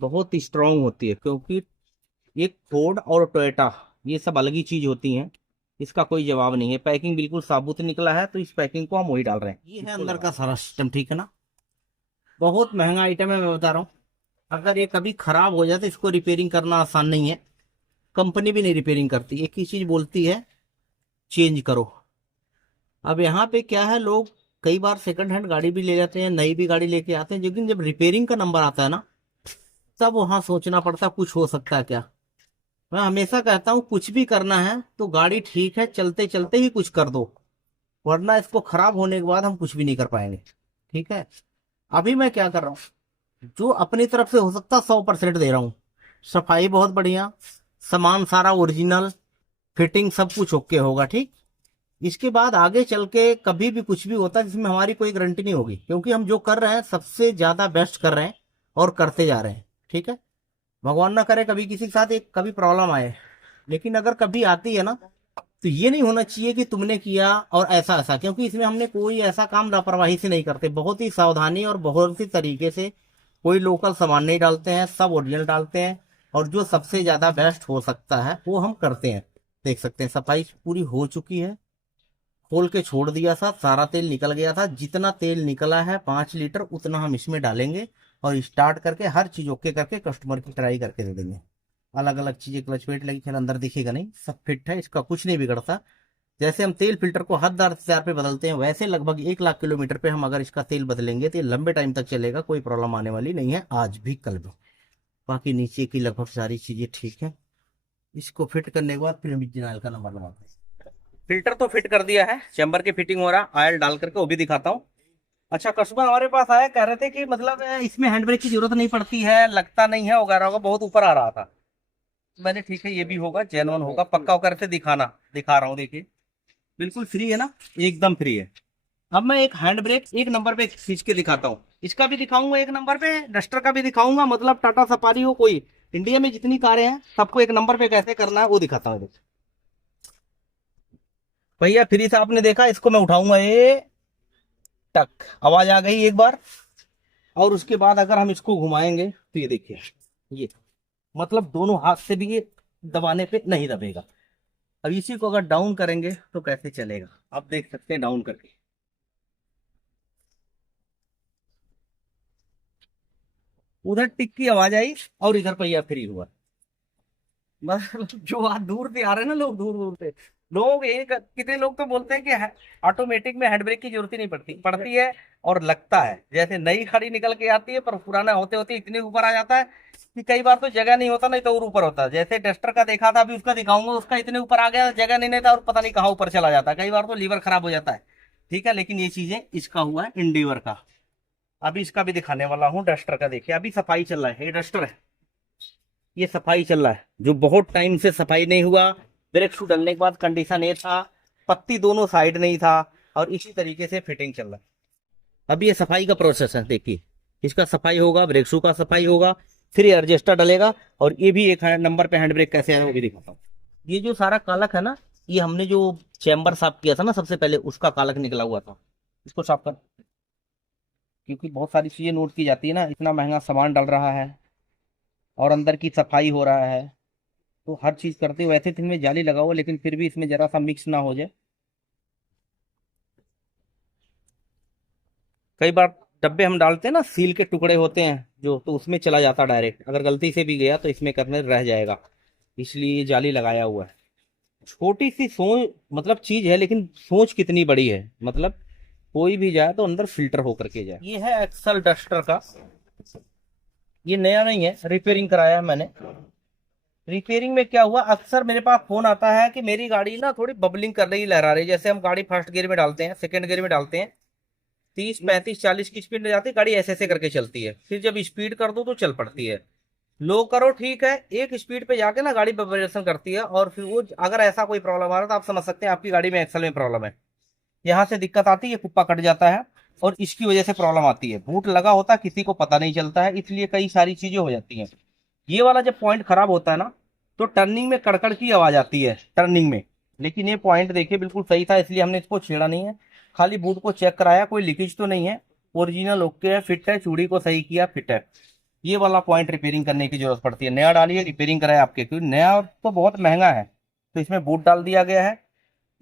बहुत स्ट्रांग होती है, क्योंकि ये फोर्ड और टोयोटा ये सब अलग ही चीज होती हैं, इसका कोई जवाब नहीं है। पैकिंग बिल्कुल साबुत निकला है, तो इस पैकिंग को हम वही डाल रहे हैं। ये है अंदर का सारा सिस्टम, ठीक है ना। बहुत महंगा आइटम है, मैं बता रहा हूँ। अगर ये कभी खराब हो जाए तो इसको रिपेयरिंग करना आसान नहीं है, कंपनी भी नहीं रिपेयरिंग करती, एक ही चीज बोलती है चेंज करो। अब यहाँ पे क्या है, लोग कई बार सेकंड हैंड गाड़ी भी ले जाते हैं, नई भी गाड़ी लेके आते हैं, लेकिन जब रिपेयरिंग का नंबर आता है ना, तब वहां सोचना पड़ता है कुछ हो सकता है क्या। मैं हमेशा कहता हूँ कुछ भी करना है तो गाड़ी ठीक है चलते चलते ही कुछ कर दो, वरना इसको खराब होने के बाद हम कुछ भी नहीं कर पाएंगे, ठीक है। अभी मैं क्या कर रहा हूँ, जो अपनी तरफ से हो सकता 100% दे रहा हूँ। सफाई बहुत बढ़िया, सामान सारा ओरिजिनल, फिटिंग सब कुछ ओके होगा, ठीक। इसके बाद आगे चल के कभी भी कुछ भी होता है जिसमें हमारी कोई गारंटी नहीं होगी, क्योंकि हम जो कर रहे हैं सबसे ज्यादा बेस्ट कर रहे हैं और करते जा रहे हैं, ठीक है। भगवान ना करे कभी किसी के साथ एक कभी प्रॉब्लम आए, लेकिन अगर कभी आती है ना, तो ये नहीं होना चाहिए कि तुमने किया और ऐसा ऐसा, क्योंकि इसमें हमने कोई ऐसा काम लापरवाही से नहीं करते, बहुत ही सावधानी और बहुत ही तरीके से, कोई लोकल सामान नहीं डालते हैं, सब ओरिजिनल डालते हैं, और जो सबसे ज्यादा बेस्ट हो सकता है वो हम करते हैं। देख सकते हैं सफाई पूरी हो चुकी है, खोल के छोड़ दिया था, सारा तेल निकल गया था। जितना तेल निकला है 5 लीटर उतना हम इसमें डालेंगे और स्टार्ट करके हर चीज ओके करके कस्टमर की ट्राई करके दे देंगे। अलग अलग चीजें क्लच प्लेट लगी, खैर अंदर दिखेगा नहीं, सब फिट है, इसका कुछ नहीं बिगड़ता। जैसे हम तेल फिल्टर को हर 10,000 पे बदलते हैं, वैसे लगभग 1 लाख किलोमीटर पे हम अगर इसका तेल बदलेंगे तो ये लंबे टाइम तक चलेगा, कोई प्रॉब्लम आने वाली नहीं है, आज भी कल भी। बाकी नीचे की लगभग सारी चीजें ठीक है। इसको फिट करने के बाद फिर हम इंजन ऑयल का नंबर लगाते हैं। फिल्टर तो फिट कर दिया है, चैम्बर की फिटिंग हो रहा, ऑयल डाल करके वो भी दिखाता हूँ। अच्छा, कस्टमर हमारे पास आया, कह रहे थे कि मतलब इसमें हैंड ब्रेक की जरूरत नहीं पड़ती है, लगता नहीं है वगैरह होगा, बहुत ऊपर आ रहा था। मैंने ठीक है ये भी होगा, जेन्युइन होगा, पक्का होकर से दिखा रहा हूँ, देखिए बिल्कुल फ्री है ना, एकदम फ्री है। अब मैं एक हैंड ब्रेक एक नंबर पे खींच के दिखाता हूँ, इसका भी दिखाऊंगा एक नंबर पे, डस्टर का भी दिखाऊंगा, मतलब टाटा सफारी हो कोई, इंडिया में जितनी कारें हैं सबको एक नंबर पे कैसे करना है वो दिखाता हूँ। भैया फ्री से आपने देखा, इसको मैं उठाऊंगा, ये टक आवाज आ गई एक बार, और उसके बाद अगर हम इसको घुमाएंगे तो ये देखिए, ये मतलब दोनों हाथ से भी ये दबाने पे नहीं दबेगा। अब इसी को अगर डाउन करेंगे तो कैसे चलेगा, आप देख सकते हैं डाउन करके, उधर टिक की आवाज आई और इधर पहिया फ्री हुआ। मतलब जो हाथ दूर से आ रहे हैं ना लोग, दूर दूर से लोग, एक कितने लोग तो बोलते हैं कि ऑटोमेटिक में हैंड ब्रेक की जरूरत ही नहीं पड़ती है, और लगता है जैसे नई गाड़ी निकल के आती है, पर पुराना होते होते इतने ऊपर आ जाता है कि कई बार तो जगह नहीं होता, नहीं तो और ऊपर होता है। जैसे डस्टर का देखा था, अभी उसका दिखाऊंगा, उसका इतने ऊपर आ गया, जगह नहीं था और पता नहीं कहाँ ऊपर चला जाता है, कई बार तो लीवर खराब हो जाता है, ठीक है। लेकिन ये चीजें, इसका हुआ है इंडिवर का, अभी इसका भी दिखाने वाला हूँ। डस्टर का देखिए, अभी सफाई चल रहा है, ये डस्टर है, ये सफाई चल रहा है, जो बहुत टाइम से सफाई नहीं हुआ। ब्रेक शू डालने के बाद कंडीशन ये था, पत्ती दोनों साइड नहीं था, और इसी तरीके से फिटिंग चल रहा है। अब ये सफाई का प्रोसेस है, देखिए इसका सफाई होगा, ब्रेक शू का सफाई होगा, फिर ये एडजस्टर डलेगा, और ये भी एक नंबर पे हैंड ब्रेक कैसे है वो भी दिखाता हूँ। ये जो सारा कालक है ना, ये हमने जो चैम्बर साफ किया था ना सबसे पहले, उसका कालक निकला हुआ था, इसको साफ कर, क्योंकि बहुत सारी चीजें नोट की जाती है ना, इतना महंगा सामान डल रहा है और अंदर की सफाई हो रहा है, तो हर चीज करते हुए, वैसे तो इनमें जाली लगा हुआ, लेकिन फिर भी इसमें जरा सा मिक्स ना हो जाए। कई बार डब्बे हम डालते हैं ना, सील के टुकड़े होते हैं जो, तो उसमें चला जाता डायरेक्ट, अगर गलती से भी गया तो इसमें करने रह जाएगा, इसलिए जाली लगाया हुआ है। छोटी सी सोच मतलब चीज है, लेकिन सोच कितनी बड़ी है, मतलब कोई भी जाए तो अंदर फिल्टर होकर के जाए। ये है एक्सल डस्टर का ये नया नहीं है, रिपेयरिंग कराया है मैंने। रिपेयरिंग में क्या हुआ, अक्सर मेरे पास फोन आता है कि मेरी गाड़ी ना थोड़ी बबलिंग कर रही, लहरा रही। जैसे हम गाड़ी फर्स्ट गियर में डालते हैं, सेकंड गियर में डालते हैं, 30 35 40 की स्पीड में जाती है गाड़ी, ऐसे ऐसे करके चलती है। फिर जब स्पीड कर दो तो चल पड़ती है। लो करो ठीक है, एक स्पीड पे जाके ना गाड़ी वाइब्रेशन करती है। और फिर वो अगर ऐसा कोई प्रॉब्लम आ रहा है तो आप समझ सकते हैं आपकी गाड़ी में एक्सल में प्रॉब्लम है। यहाँ से दिक्कत आती है, पुप्पा कट जाता है और इसकी वजह से प्रॉब्लम आती है। बूट लगा होता है, किसी को पता नहीं चलता है, इसलिए कई सारी चीजें हो जाती हैं। ये वाला जब पॉइंट खराब होता है ना तो टर्निंग में कड़कड़ की आवाज आती है टर्निंग में। लेकिन ये पॉइंट देखिए बिल्कुल सही था, इसलिए हमने इसको छेड़ा नहीं है। खाली बूट को चेक कराया, कोई लीकेज तो नहीं है, ओरिजिनल ओके है, फिट है, चूड़ी को सही किया, फिट है। ये वाला पॉइंट रिपेयरिंग करने की जरूरत पड़ती है। नया डालिए, रिपेयरिंग कराए आपके, क्योंकि नया तो बहुत महंगा है। तो इसमें बूट डाल दिया गया है,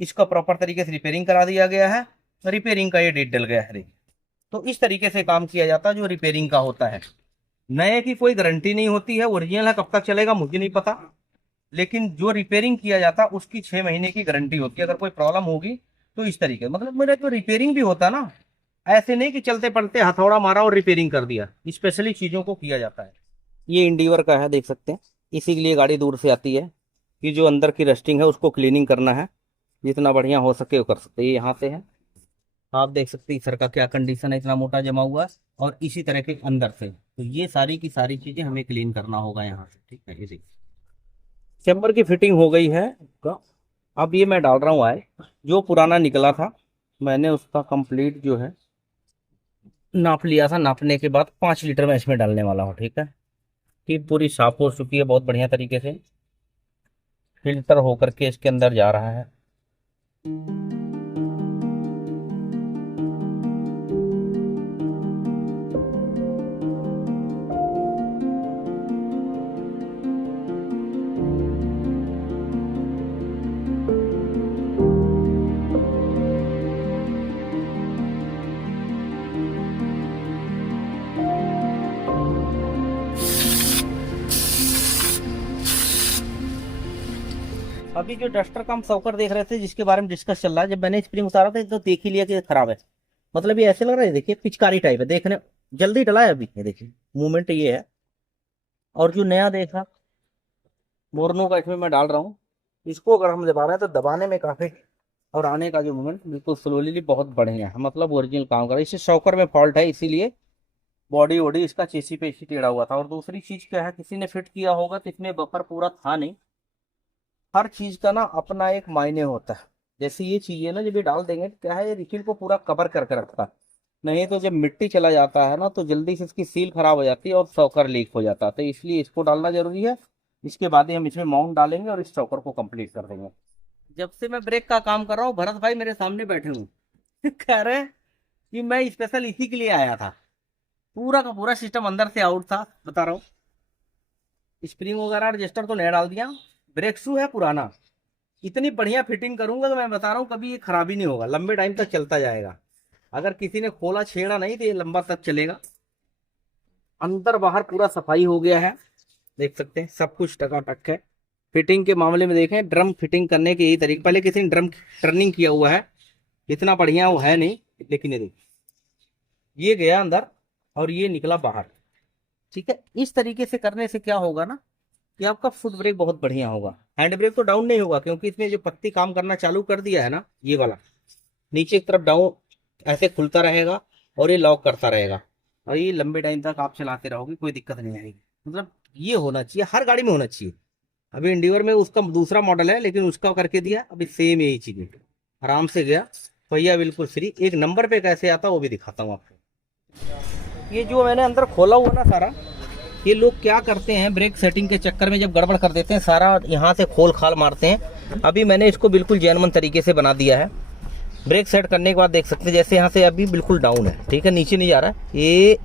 इसका प्रॉपर तरीके से रिपेयरिंग करा दिया गया है, रिपेयरिंग का ये डेट डल गया है। तो इस तरीके से काम किया जाता है जो रिपेयरिंग का होता है। नए की कोई गारंटी नहीं होती है, ओरिजिनल है कब तक चलेगा मुझे नहीं पता, लेकिन जो रिपेयरिंग किया जाता है उसकी 6 महीने की गारंटी होती है। अगर कोई प्रॉब्लम होगी तो इस तरीके, मतलब मेरा जो रिपेयरिंग भी होता है ना, ऐसे नहीं कि चलते पलते हथौड़ा मारा और रिपेयरिंग कर दिया, स्पेशली चीजों को किया जाता है। ये इंडिवर का है, देख सकते हैं, इसी के लिए गाड़ी दूर से आती है कि जो अंदर की रस्टिंग है उसको क्लीनिंग करना है, जितना बढ़िया हो सके वो कर सकते हैं। ये यहाँ से है, आप देख सकते हैं सर का क्या कंडीशन है, इतना मोटा जमा हुआ है। और इसी तरह के अंदर से, तो ये सारी की सारी चीजें हमें क्लीन करना होगा यहाँ से, ठीक है। ये देखिए चैम्बर की फिटिंग हो गई है का। अब ये मैं डाल रहा हूँ आयल, जो पुराना निकला था मैंने उसका कंप्लीट जो है नाप लिया था। नापने के बाद 5 लीटर मैं इसमें डालने वाला हूँ, ठीक है। टिप पूरी साफ हो चुकी है बहुत बढ़िया तरीके से, फिल्टर होकर के इसके अंदर जा रहा है। अभी जो डस्टर का हम सॉकर देख रहे थे, जिसके बारे में डिस्कस चल रहा है, जब मैंने स्प्रिंग उतारा था तो देख ही लिया कि खराब है। मतलब ये ऐसे लग रहा है, देखिए पिचकारी टाइप है, देखने जल्दी डला है अभी। ये देखिए मूवमेंट ये है। और जो नया देखा मोरनो का इसमें मैं डाल रहा हूँ, इसको अगर हम दबा रहे हैं तो दबाने में काफी, और आने का जो मूवमेंट बिल्कुल स्लोली बहुत बढ़िया है, मतलब ओरिजिनल काम कर रहा है। इसे शॉकर में फॉल्ट है, इसीलिए बॉडी वॉडी इसका चेसी पे इसी टेढ़ा हुआ था। और दूसरी चीज क्या है, किसी ने फिट किया होगा तो इसमें बफर पूरा था नहीं। हर चीज का ना अपना एक मायने होता है। जैसे ये चीज है ना, जब ये डाल देंगे तो क्या है, ये रिफिल को पूरा कवर करके रखता है। नहीं तो जब मिट्टी चला जाता है ना तो जल्दी से इसकी सील खराब हो जाती है और शॉकर लीक हो जाता है। तो इसलिए इसको डालना जरूरी है। इसके बाद ही हम इसमें माउंट डालेंगे और इस शॉकर को कंप्लीट कर देंगे। जब से मैं ब्रेक का काम कर रहा हूँ, भरत भाई मेरे सामने बैठे हूँ कह रहे हैं कि मैं स्पेशल इसी के लिए आया था। पूरा का पूरा सिस्टम अंदर से आउट था, बता रहा हूँ। स्प्रिंग वगैरह रजिस्टर तो नया डाल दिया, ब्रेक शू है पुराना। इतनी बढ़िया फिटिंग करूंगा तो मैं बता रहा हूँ कभी ये खराबी नहीं होगा, लंबे टाइम तक चलता जाएगा। अगर किसी ने खोला छेड़ा नहीं तो ये लंबा तक चलेगा। अंदर बाहर पूरा सफाई हो गया है, देख सकते हैं सब कुछ टकाटक है। फिटिंग के मामले में देखें, ड्रम फिटिंग करने के यही तरीके, पहले किसी ने ड्रम टर्निंग किया हुआ है, इतना बढ़िया वो है नहीं, लेकिन ये देखिए ये गया अंदर और ये निकला बाहर, ठीक है। इस तरीके से करने से क्या होगा ना कि आपका फुट ब्रेक बहुत बढ़िया होगा। हैंड ब्रेक तो डाउन नहीं होगा, क्योंकि इसमें जो पत्ती काम करना चालू कर दिया है ना, ये वाला नीचे की तरफ डाउन ऐसे खुलता रहेगा और ये लॉक करता रहेगा, और ये लंबे टाइम तक आप चलाते रहोगे, कोई दिक्कत नहीं आएगी। मतलब ये होना चाहिए, हर गाड़ी में होना चाहिए। अभी इंडिवर में उसका दूसरा मॉडल है, लेकिन उसका करके दिया, अभी सेम यही चीज है, आराम से गया पहिया बिल्कुल फ्री। एक नंबर पे कैसे आता वो भी दिखाता हूँ आपको। ये जो मैंने अंदर खोला हुआ ना सारा, ये लोग क्या करते हैं ब्रेक सेटिंग के चक्कर में जब गड़बड़ कर देते हैं, सारा यहाँ से खोल खाल मारते हैं। अभी मैंने इसको बिल्कुल जेन्युइन तरीके से बना दिया है। ब्रेक सेट करने के बाद देख सकते हैं, जैसे यहाँ से अभी बिल्कुल डाउन है, ठीक है, नीचे नहीं जा रहा है, ये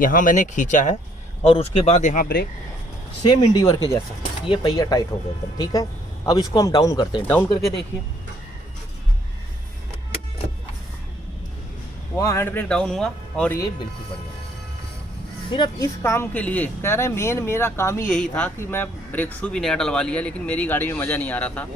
यहाँ मैंने खींचा है और उसके बाद यहाँ ब्रेक सेम इंडिवर के जैसा, ये पहिया टाइट हो गया एकदम, ठीक है। अब इसको हम डाउन करते हैं, डाउन करके देखिए वहाँ हैंड ब्रेक डाउन हुआ और ये बिल्कुल बढ़िया। सिर्फ इस काम के लिए कह रहे हैं, मेन मेरा काम ही यही था कि मैं ब्रेक शू भी नया डलवा लिया, लेकिन मेरी गाड़ी में मज़ा नहीं आ रहा था।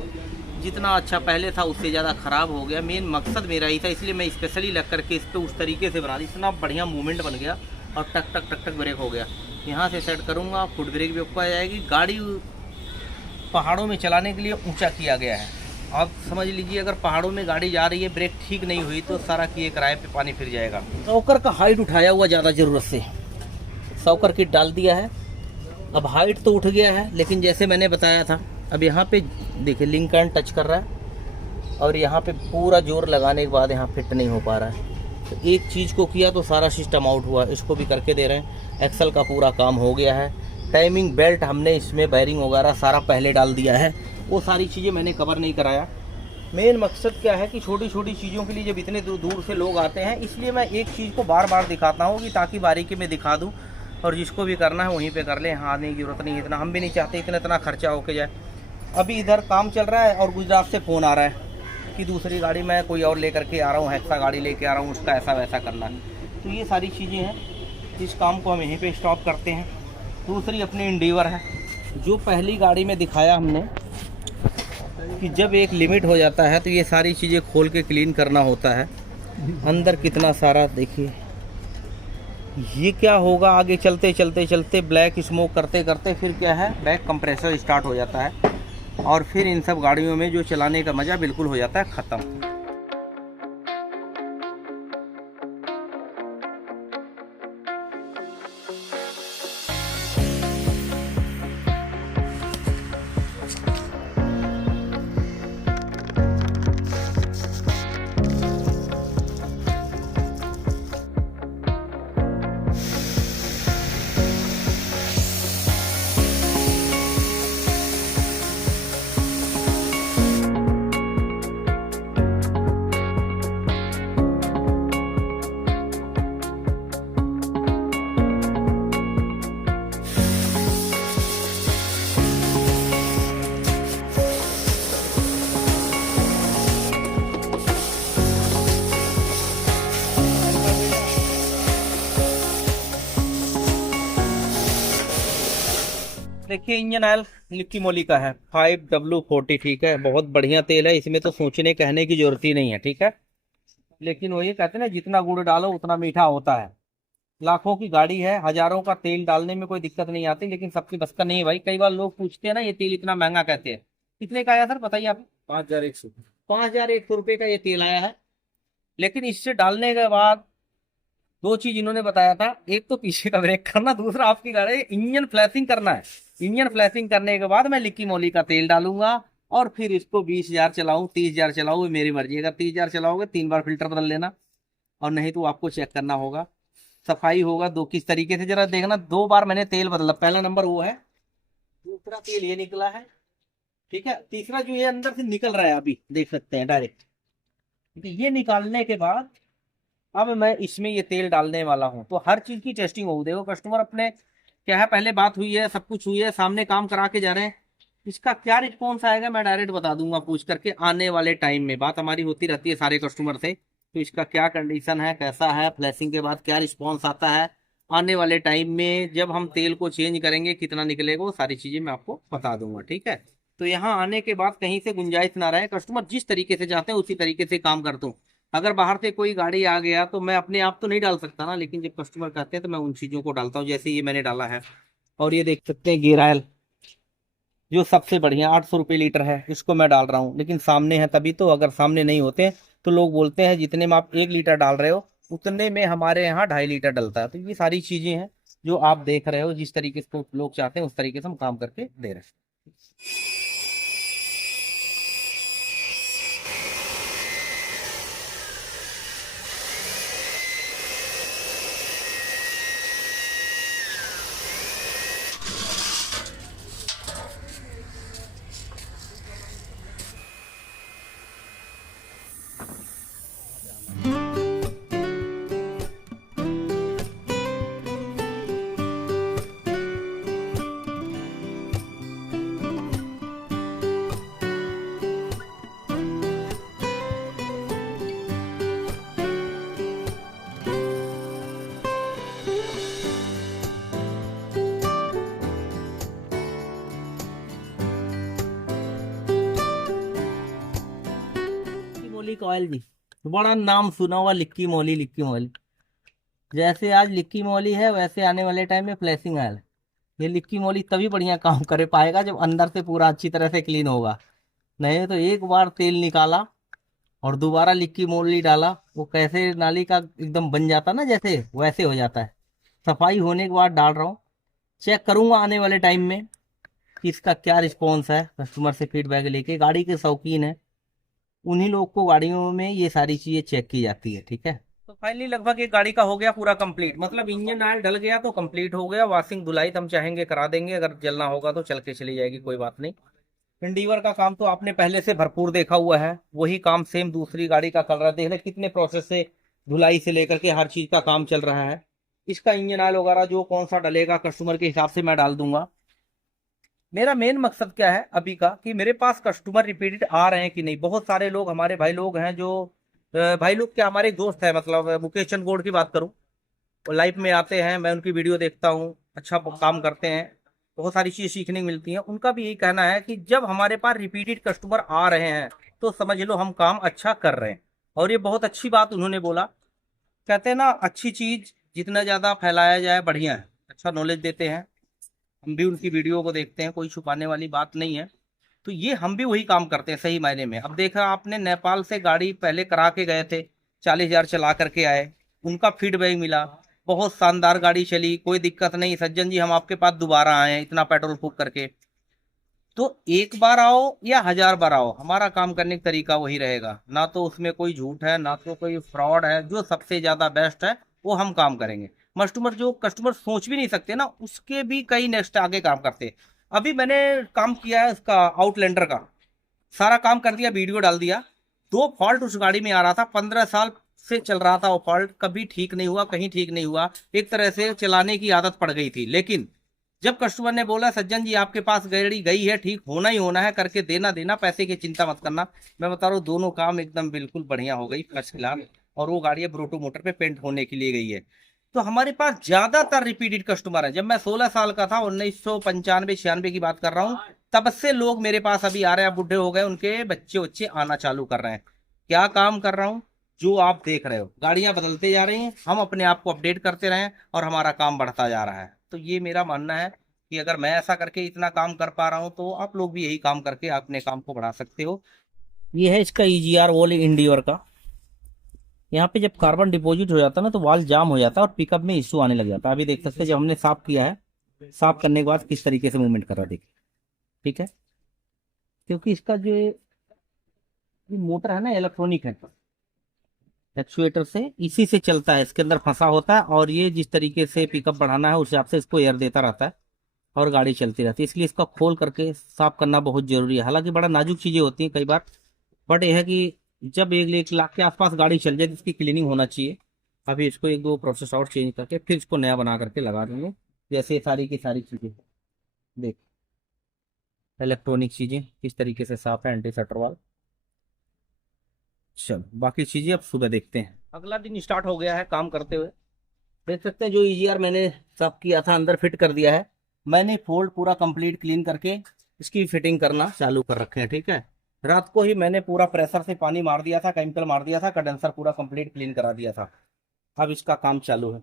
जितना अच्छा पहले था उससे ज़्यादा ख़राब हो गया। मेन मकसद मेरा ही था, इसलिए मैं स्पेशली लग करके इस पर उस तरीके से बना दी, इतना बढ़िया मूवमेंट बन गया। और टक टक टक टक ब्रेक हो गया। यहाँ से सेट करूँगा, फुट ब्रेक भी ऊपर आ जाएगी। गाड़ी पहाड़ों में चलाने के लिए ऊंचा किया गया है। आप समझ लीजिए अगर पहाड़ों में गाड़ी जा रही है, ब्रेक ठीक नहीं हुई तो सारा किए किराए पे पानी फिर जाएगा। सॉकर का हाइट उठाया हुआ ज़्यादा ज़रूरत से, सॉकर किट डाल दिया है। अब हाइट तो उठ गया है, लेकिन जैसे मैंने बताया था, अब यहाँ पे देखिए लिंक एंड टच कर रहा है और यहाँ पे पूरा जोर लगाने के बाद यहाँ फिट नहीं हो पा रहा है। तो एक चीज़ को किया तो सारा सिस्टम आउट हुआ, इसको भी करके दे रहे हैं। एक्सल का पूरा काम हो गया है। टाइमिंग बेल्ट हमने इसमें बैरिंग वगैरह सारा पहले डाल दिया है, वो सारी चीज़ें मैंने कवर नहीं कराया। मेन मकसद क्या है कि छोटी छोटी चीज़ों के लिए जब इतने दूर दूर से लोग आते हैं, इसलिए मैं एक चीज़ को बार बार दिखाता हूँ कि ताकि बारीकी में दिखा दूँ और जिसको भी करना है वहीं पे कर ले। यहाँ आने की जरूरत नहीं है, इतना हम भी नहीं चाहते इतना खर्चा होके जाए। अभी इधर काम चल रहा है और गुजरात से फ़ोन आ रहा है कि दूसरी गाड़ी मैं कोई और लेकर के आ रहा हूँ, हेक्सा गाड़ी लेके आ रहा हूँ, उसका ऐसा वैसा करना है। तो ये सारी चीज़ें हैं, इस काम को हम यहीं पे स्टॉप करते हैं। दूसरी अपनी इंडिवर है, जो पहली गाड़ी में दिखाया हमने कि जब एक लिमिट हो जाता है तो ये सारी चीज़ें खोल के क्लीन करना होता है। अंदर कितना सारा देखिए, ये क्या होगा आगे चलते चलते चलते ब्लैक स्मोक करते करते फिर क्या है, बैक कंप्रेसर स्टार्ट हो जाता है और फिर इन सब गाड़ियों में जो चलाने का मज़ा बिल्कुल हो जाता है ख़त्म। देखिए इंजन ऑयल लिक्की मोली का है 5W40, ठीक है, बहुत बढ़िया तेल है। इसमें तो सोचने कहने की जरूरत ही नहीं है, ठीक है। लेकिन वो ये कहते हैं ना, जितना गुड़ डालो उतना मीठा होता है। लाखों की गाड़ी है, हजारों का तेल डालने में कोई दिक्कत नहीं आती, लेकिन सबकी बस का नहीं है भाई। कई बार लोग पूछते हैं ना ये तेल इतना महंगा कहते हैं, कितने का आया सर बताइए आप? 5100। 5100 का ये तेल आया है। लेकिन इससे डालने के बाद दो चीज इन्होंने बताया था, एक तो पीछे का ब्रेक करना, दूसरा आपकी गाड़ी इंजन फ्लैशिंग करना है। इंजन फ्लैशिंग करने के बाद मैं लिक्की मोली का तेल डालूंगा और फिर इसको 20,000 चलाऊं 30,000 चलाऊं, ये मेरी मर्जी। अगर 30,000 चलाओगे 3 बार फिल्टर बदल लेना, और नहीं तो आपको चेक करना होगा। सफाई होगा दो किस तरीके से, जरा देखना। 2 बार मैंने तेल बदला, पहला नंबर वो है, दूसरा तेल ये निकला है, ठीक है। तीसरा जो ये अंदर से निकल रहा है अभी देख सकते हैं डायरेक्ट, ये निकालने के बाद अब मैं इसमें ये तेल डालने वाला हूं। तो हर चीज की टेस्टिंग हो, देखो कस्टमर अपने क्या है, पहले बात हुई है, सब कुछ हुई है, सामने काम करा के जा रहे हैं। इसका क्या रिस्पॉन्स आएगा मैं डायरेक्ट बता दूंगा पूछ करके। आने वाले टाइम में बात हमारी होती रहती है सारे कस्टमर से, तो इसका क्या कंडीशन है, कैसा है, फ्लैशिंग के बाद क्या रिस्पॉन्स आता है, आने वाले टाइम में जब हम तेल को चेंज करेंगे कितना निकलेगा, वो सारी चीजें मैं आपको बता दूंगा, ठीक है। तो यहाँ आने के बाद कहीं से गुंजाइश ना रहे, कस्टमर जिस तरीके से चाहते हैं उसी तरीके से काम करता हूँ। अगर बाहर से कोई गाड़ी आ गया तो मैं अपने आप तो नहीं डाल सकता ना, लेकिन जब कस्टमर कहते हैं तो मैं उन चीज़ों को डालता हूँ, जैसे ये मैंने डाला है। और ये देख सकते हैं गियर ऑयल, जो सबसे बढ़िया 800 रुपये लीटर है, इसको मैं डाल रहा हूँ। लेकिन सामने है तभी तो, अगर सामने नहीं होते तो लोग बोलते हैं जितने में आप 1 लीटर डाल रहे हो उतने में हमारे यहाँ 2.5 लीटर डलता है। तो ये सारी चीज़ें हैं जो आप देख रहे हो, जिस तरीके से लोग चाहते हैं उस तरीके से हम काम करके दे रहे हैं। लिक्की मोली का ऑयल जी, बड़ा नाम सुना हुआ लिक्की मोली, लिक्की मोली। जैसे आज लिक्की मोली है वैसे आने वाले टाइम में फ्लैशिंग ऑयल। ये लिक्की मोली तभी बढ़िया काम कर पाएगा जब अंदर से पूरा अच्छी तरह से क्लीन होगा। नहीं तो एक बार तेल निकाला और दोबारा लिक्की मोली डाला, वो कैसे नाली का एकदम बन जाता ना, जैसे वैसे हो जाता है। सफाई होने के बाद डाल रहा हूँ। चेक करूंगा आने वाले टाइम में कि इसका क्या रिस्पॉन्स है। कस्टमर से फीडबैक लेके, गाड़ी के शौकीन है उन्हीं लोग को गाड़ियों में ये सारी चीजें चेक की जाती है। ठीक है, तो फाइनली लगभग एक गाड़ी का हो गया पूरा कंप्लीट, मतलब इंजन ऑयल डल गया तो कंप्लीट हो गया। वॉशिंग धुलाई तो हम चाहेंगे करा देंगे, अगर जलना होगा तो चल के चली जाएगी, कोई बात नहीं। इंडिवर का काम तो आपने पहले से भरपूर देखा हुआ है, वही काम सेम दूसरी गाड़ी का कर रहा है। देख ले कितने प्रोसेस से धुलाई से लेकर के हर चीज का काम चल रहा है। इसका इंजन ऑयल वगैरह जो कौन सा डलेगा कस्टमर के हिसाब से मैं डाल दूंगा। मेरा मेन मकसद क्या है अभी का, कि मेरे पास कस्टमर रिपीटेड आ रहे हैं कि नहीं। बहुत सारे लोग हमारे भाई लोग हैं जो भाई लोग क्या, हमारे एक दोस्त है, मतलब मुकेश चंद गौड़ की बात करूं, वो लाइफ में आते हैं, मैं उनकी वीडियो देखता हूँ, अच्छा काम करते हैं, बहुत सारी चीज़ें सीखने को मिलती हैं। उनका भी यही कहना है कि जब हमारे पास रिपीटेड कस्टमर आ रहे हैं तो समझ लो हम काम अच्छा कर रहे हैं। और ये बहुत अच्छी बात उन्होंने बोला। कहते हैं ना, अच्छी चीज़ जितना ज़्यादा फैलाया जाए बढ़िया है। अच्छा नॉलेज देते हैं, हम भी उनकी वीडियो को देखते हैं, कोई छुपाने वाली बात नहीं है। तो ये हम भी वही काम करते हैं सही मायने में। अब देखा आपने, नेपाल से गाड़ी पहले करा के गए थे, 40,000 चला करके आए, उनका फीडबैक मिला, बहुत शानदार गाड़ी चली, कोई दिक्कत नहीं, सज्जन जी हम आपके पास दोबारा आए हैं इतना पेट्रोल फूक करके। तो एक बार आओ या 1000 बार आओ, हमारा काम करने का तरीका वही रहेगा। ना तो उसमें कोई झूठ है, ना तो कोई फ्रॉड है, जो सबसे ज्यादा बेस्ट है वो हम काम करेंगे। कस्टमर जो कस्टमर सोच भी नहीं सकते ना, उसके भी कई नेक्स्ट आगे काम करते। अभी मैंने काम किया है उसका आउटलैंडर का, सारा काम कर दिया, वीडियो डाल दिया। दो फॉल्ट उस गाड़ी में आ रहा था, 15 साल से चल रहा था वो फॉल्ट, कभी ठीक नहीं हुआ, कहीं ठीक नहीं हुआ, एक तरह से चलाने की आदत पड़ गई थी। लेकिन जब कस्टमर ने बोला सज्जन जी आपके पास गाड़ी गई है, ठीक होना ही होना है, करके देना देना, पैसे की चिंता मत करना, मैं बता रहा हूँ दोनों काम एकदम बिल्कुल बढ़िया हो गई, फर्स्ट क्लास। और वो गाड़ी अब ब्रोटो मोटर पे पेंट होने के लिए गई है। तो हमारे पास ज्यादातर रिपीटेड कस्टमर है। जब मैं 16 साल का था, 1995-96 की बात कर रहा हूँ, तब से लोग मेरे पास अभी आ रहे हैं, बुढ़े हो गए, उनके बच्चे बच्चे आना चालू कर रहे हैं। क्या काम कर रहा हूँ, जो आप देख रहे हो, गाड़ियां बदलते जा रही हैं, हम अपने आप को अपडेट करते रहें और हमारा काम बढ़ता जा रहा है। तो ये मेरा मानना है कि अगर मैं ऐसा करके इतना काम कर पा रहा हूँ तो आप लोग भी यही काम करके अपने काम को बढ़ा सकते हो। ये है इसका EGR वॉल इंडियोर का। यहाँ पे जब कार्बन डिपॉजिट हो जाता है ना तो वाल जाम हो जाता है और पिकअप में इश्यू आने लग जाता है। अभी देख सकते हैं जब हमने साफ किया है, साफ करने के बाद किस तरीके से मूवमेंट कर रहा है, देखिए। ठीक है, क्योंकि इसका जो ये मोटर है ना, इलेक्ट्रॉनिक है, एक्चुएटर से इसी से चलता है, इसके अंदर फंसा होता है, और ये जिस तरीके से पिकअप बढ़ाना है उस हिसाब से इसको एयर देता रहता है और गाड़ी चलती रहती है। इसलिए इसका खोल करके साफ करना बहुत जरूरी है। हालांकि बड़ा नाजुक चीजें होती हैं कई बार, बट यह है कि जब 1 लाख के आसपास गाड़ी चल जाए तो इसकी क्लीनिंग होना चाहिए। अभी इसको एक दो प्रोसेस और चेंज करके फिर इसको नया बना करके लगा देंगे। जैसे ये सारी की सारी चीजें देख, इलेक्ट्रॉनिक चीजें किस तरीके से साफ है, एंटी शटर वाल। चलो बाकी चीजें अब सुबह देखते हैं। अगला दिन स्टार्ट हो गया है काम करते हुए। देख सकते हैं जो EGR मैंने साफ किया था अंदर फिट कर दिया है। मैंने फोल्ड पूरा कंप्लीट क्लीन करके इसकी फिटिंग करना चालू कर रखे हैं। ठीक है, रात को ही मैंने पूरा प्रेशर से पानी मार दिया था, केमिकल मार दिया था, कंडेंसर पूरा कंप्लीट क्लीन करा दिया था। अब इसका काम चालू है।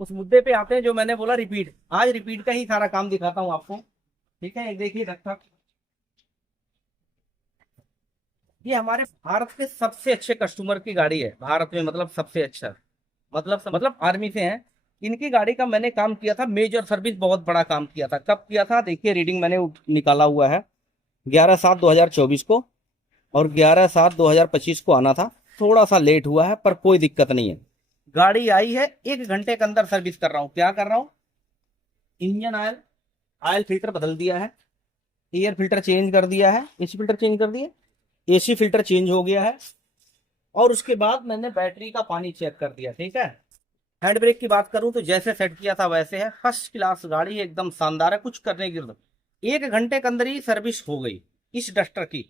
उस मुद्दे पे आते हैं जो मैंने बोला रिपीट, आज रिपीट का ही सारा काम दिखाता हूँ आपको। ठीक है, एक देखिए रखा, ये हमारे भारत के सबसे अच्छे कस्टमर की गाड़ी है। भारत में मतलब सबसे अच्छा, मतलब आर्मी से हैं। इनकी गाड़ी का मैंने काम किया था मेजर सर्विस, बहुत बड़ा काम किया था। कब किया था देखिए, रीडिंग मैंने निकाला हुआ है, 11/7/2024 को और 11/7/2025 को आना था। थोड़ा सा लेट हुआ है पर कोई दिक्कत नहीं है, गाड़ी आई है, 1 घंटे के अंदर सर्विस कर रहा हूँ। क्या कर रहा हूँ, इंजन ऑयल, ऑयल फिल्टर बदल दिया है, एयर फिल्टर चेंज कर दिया है, एसी फिल्टर चेंज कर दिया, एसी फिल्टर चेंज हो गया है, और उसके बाद मैंने बैटरी का पानी चेक कर दिया। ठीक है, हैंड ब्रेक की बात करूं तो जैसे सेट किया था वैसे है, फर्स्ट क्लास गाड़ी है, एकदम शानदार है, कुछ करने की जरूरत। 1 घंटे के अंदर ही सर्विस हो गई इस डस्टर की,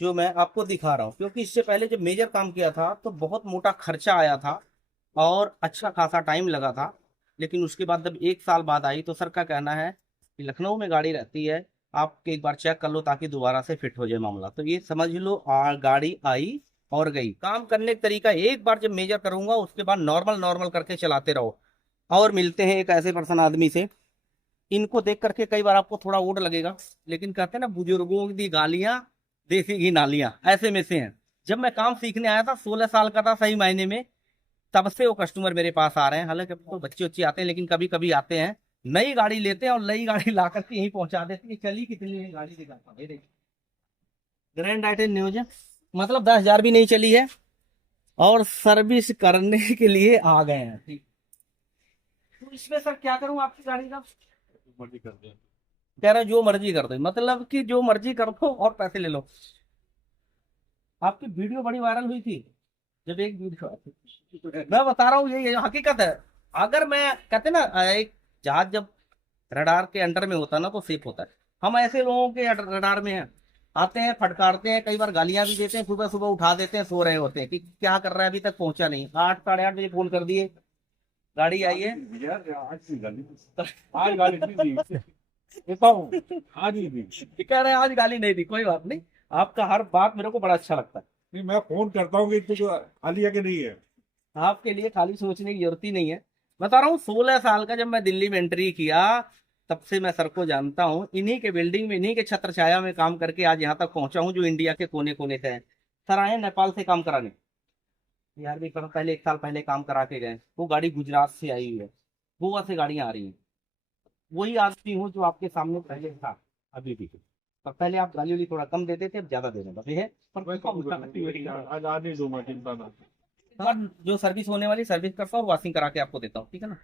जो मैं आपको दिखा रहा हूँ। क्योंकि इससे पहले जब मेजर काम किया था तो बहुत मोटा खर्चा आया था और अच्छा खासा टाइम लगा था। लेकिन उसके बाद जब 1 साल बाद आई तो सर का कहना है कि लखनऊ में गाड़ी रहती है, आप एक बार चेक कर लो ताकि दोबारा से फिट हो जाए मामला। तो ये समझ लो गाड़ी आई और गई। काम करने का तरीका, एक बार जब मेजर करूंगा उसके बाद नॉर्मल नॉर्मल करके चलाते रहो। और मिलते हैं एक ऐसे पर्सन आदमी से, इनको देख करके कई बार आपको थोड़ा ओड लगेगा, लेकिन कहते हैं ना बुजुर्गों की गालियां देसी घी नालियां, ऐसे में से हैं। जब मैं काम सीखने आया था 16 साल का था सही मायने में, तब से वो कस्टमर मेरे पास आ रहे हैं। हालांकि अब तो बच्चे बच्चे आते हैं, लेकिन कभी कभी आते हैं, नई गाड़ी लेते हैं और नई गाड़ी ला करके यहीं पहुंचा देते हैं। चली कितनी है गाड़ी दिखाता हूं, ये देखिए ग्रैंड आइटन न्यूज है, मतलब 10,000 भी नहीं चली है और सर्विस करने के लिए आ गए हैं। ठीक, तो इसमें सर क्या करूं आपकी गाड़ी का? मर्जी कर दे। कह रहे हैं जो मर्जी कर दो, मतलब कि जो मर्जी कर दो और पैसे ले लो। आपकी वीडियो बड़ी वायरल हुई थी, जब एक वीडियो आई थी, मैं बता रहा हूँ ये हकीकत है। अगर मैं कहते ना एक जहाज जब रडार के अंडर में होता है ना तो सेफ होता है, हम ऐसे लोगों के रडार में हैं, आते हैं फटकारते हैं, कई बार गालियां भी देते हैं, सुबह सुबह उठा देते हैं, सो रहे होते हैं कि क्या कर रहा है अभी तक पहुंचा नहीं, 8 साढ़े 8 बजे फोन कर दिए गाड़ी आई है। यार आज गाली नहीं दी, बताओ आज ही दी। कह रहे हैं आज गाली नहीं दी, कोई बात नहीं, आपका हर बात मेरे को बड़ा अच्छा लगता है। नहीं, मैं फोन करता हूँ कि तुझको खाली है कि नहीं है। आपके लिए खाली सोचने की जरूरत ही नहीं है। बता रहा हूँ 16 साल का जब मैं दिल्ली में एंट्री किया, तब से मैं सर को जानता हूँ, इन्हीं के बिल्डिंग में, इन्हीं के छत्र छाया में काम करके आज यहाँ तक पहुंचा हूँ, जो इंडिया के कोने कोने से है। सर आए नेपाल से काम कराने, बिहार में पहले 1 साल पहले काम करा के गए। वो गाड़ी गुजरात से आई हुई है, गोवा से गाड़ियां आ रही हैं। वही आदमी हूँ जो आपके सामने पहले था, अभी भी। पर पहले आप गाली वाली थोड़ा कम देते थे, अब ज्यादा दे रहे हैं, बस ये है। आज आज नहीं दूंगा, चिंता ना। और जो सर्विस होने वाली सर्विस करता हूँ, वॉशिंग करा के आपको देता हूँ, ठीक है ना।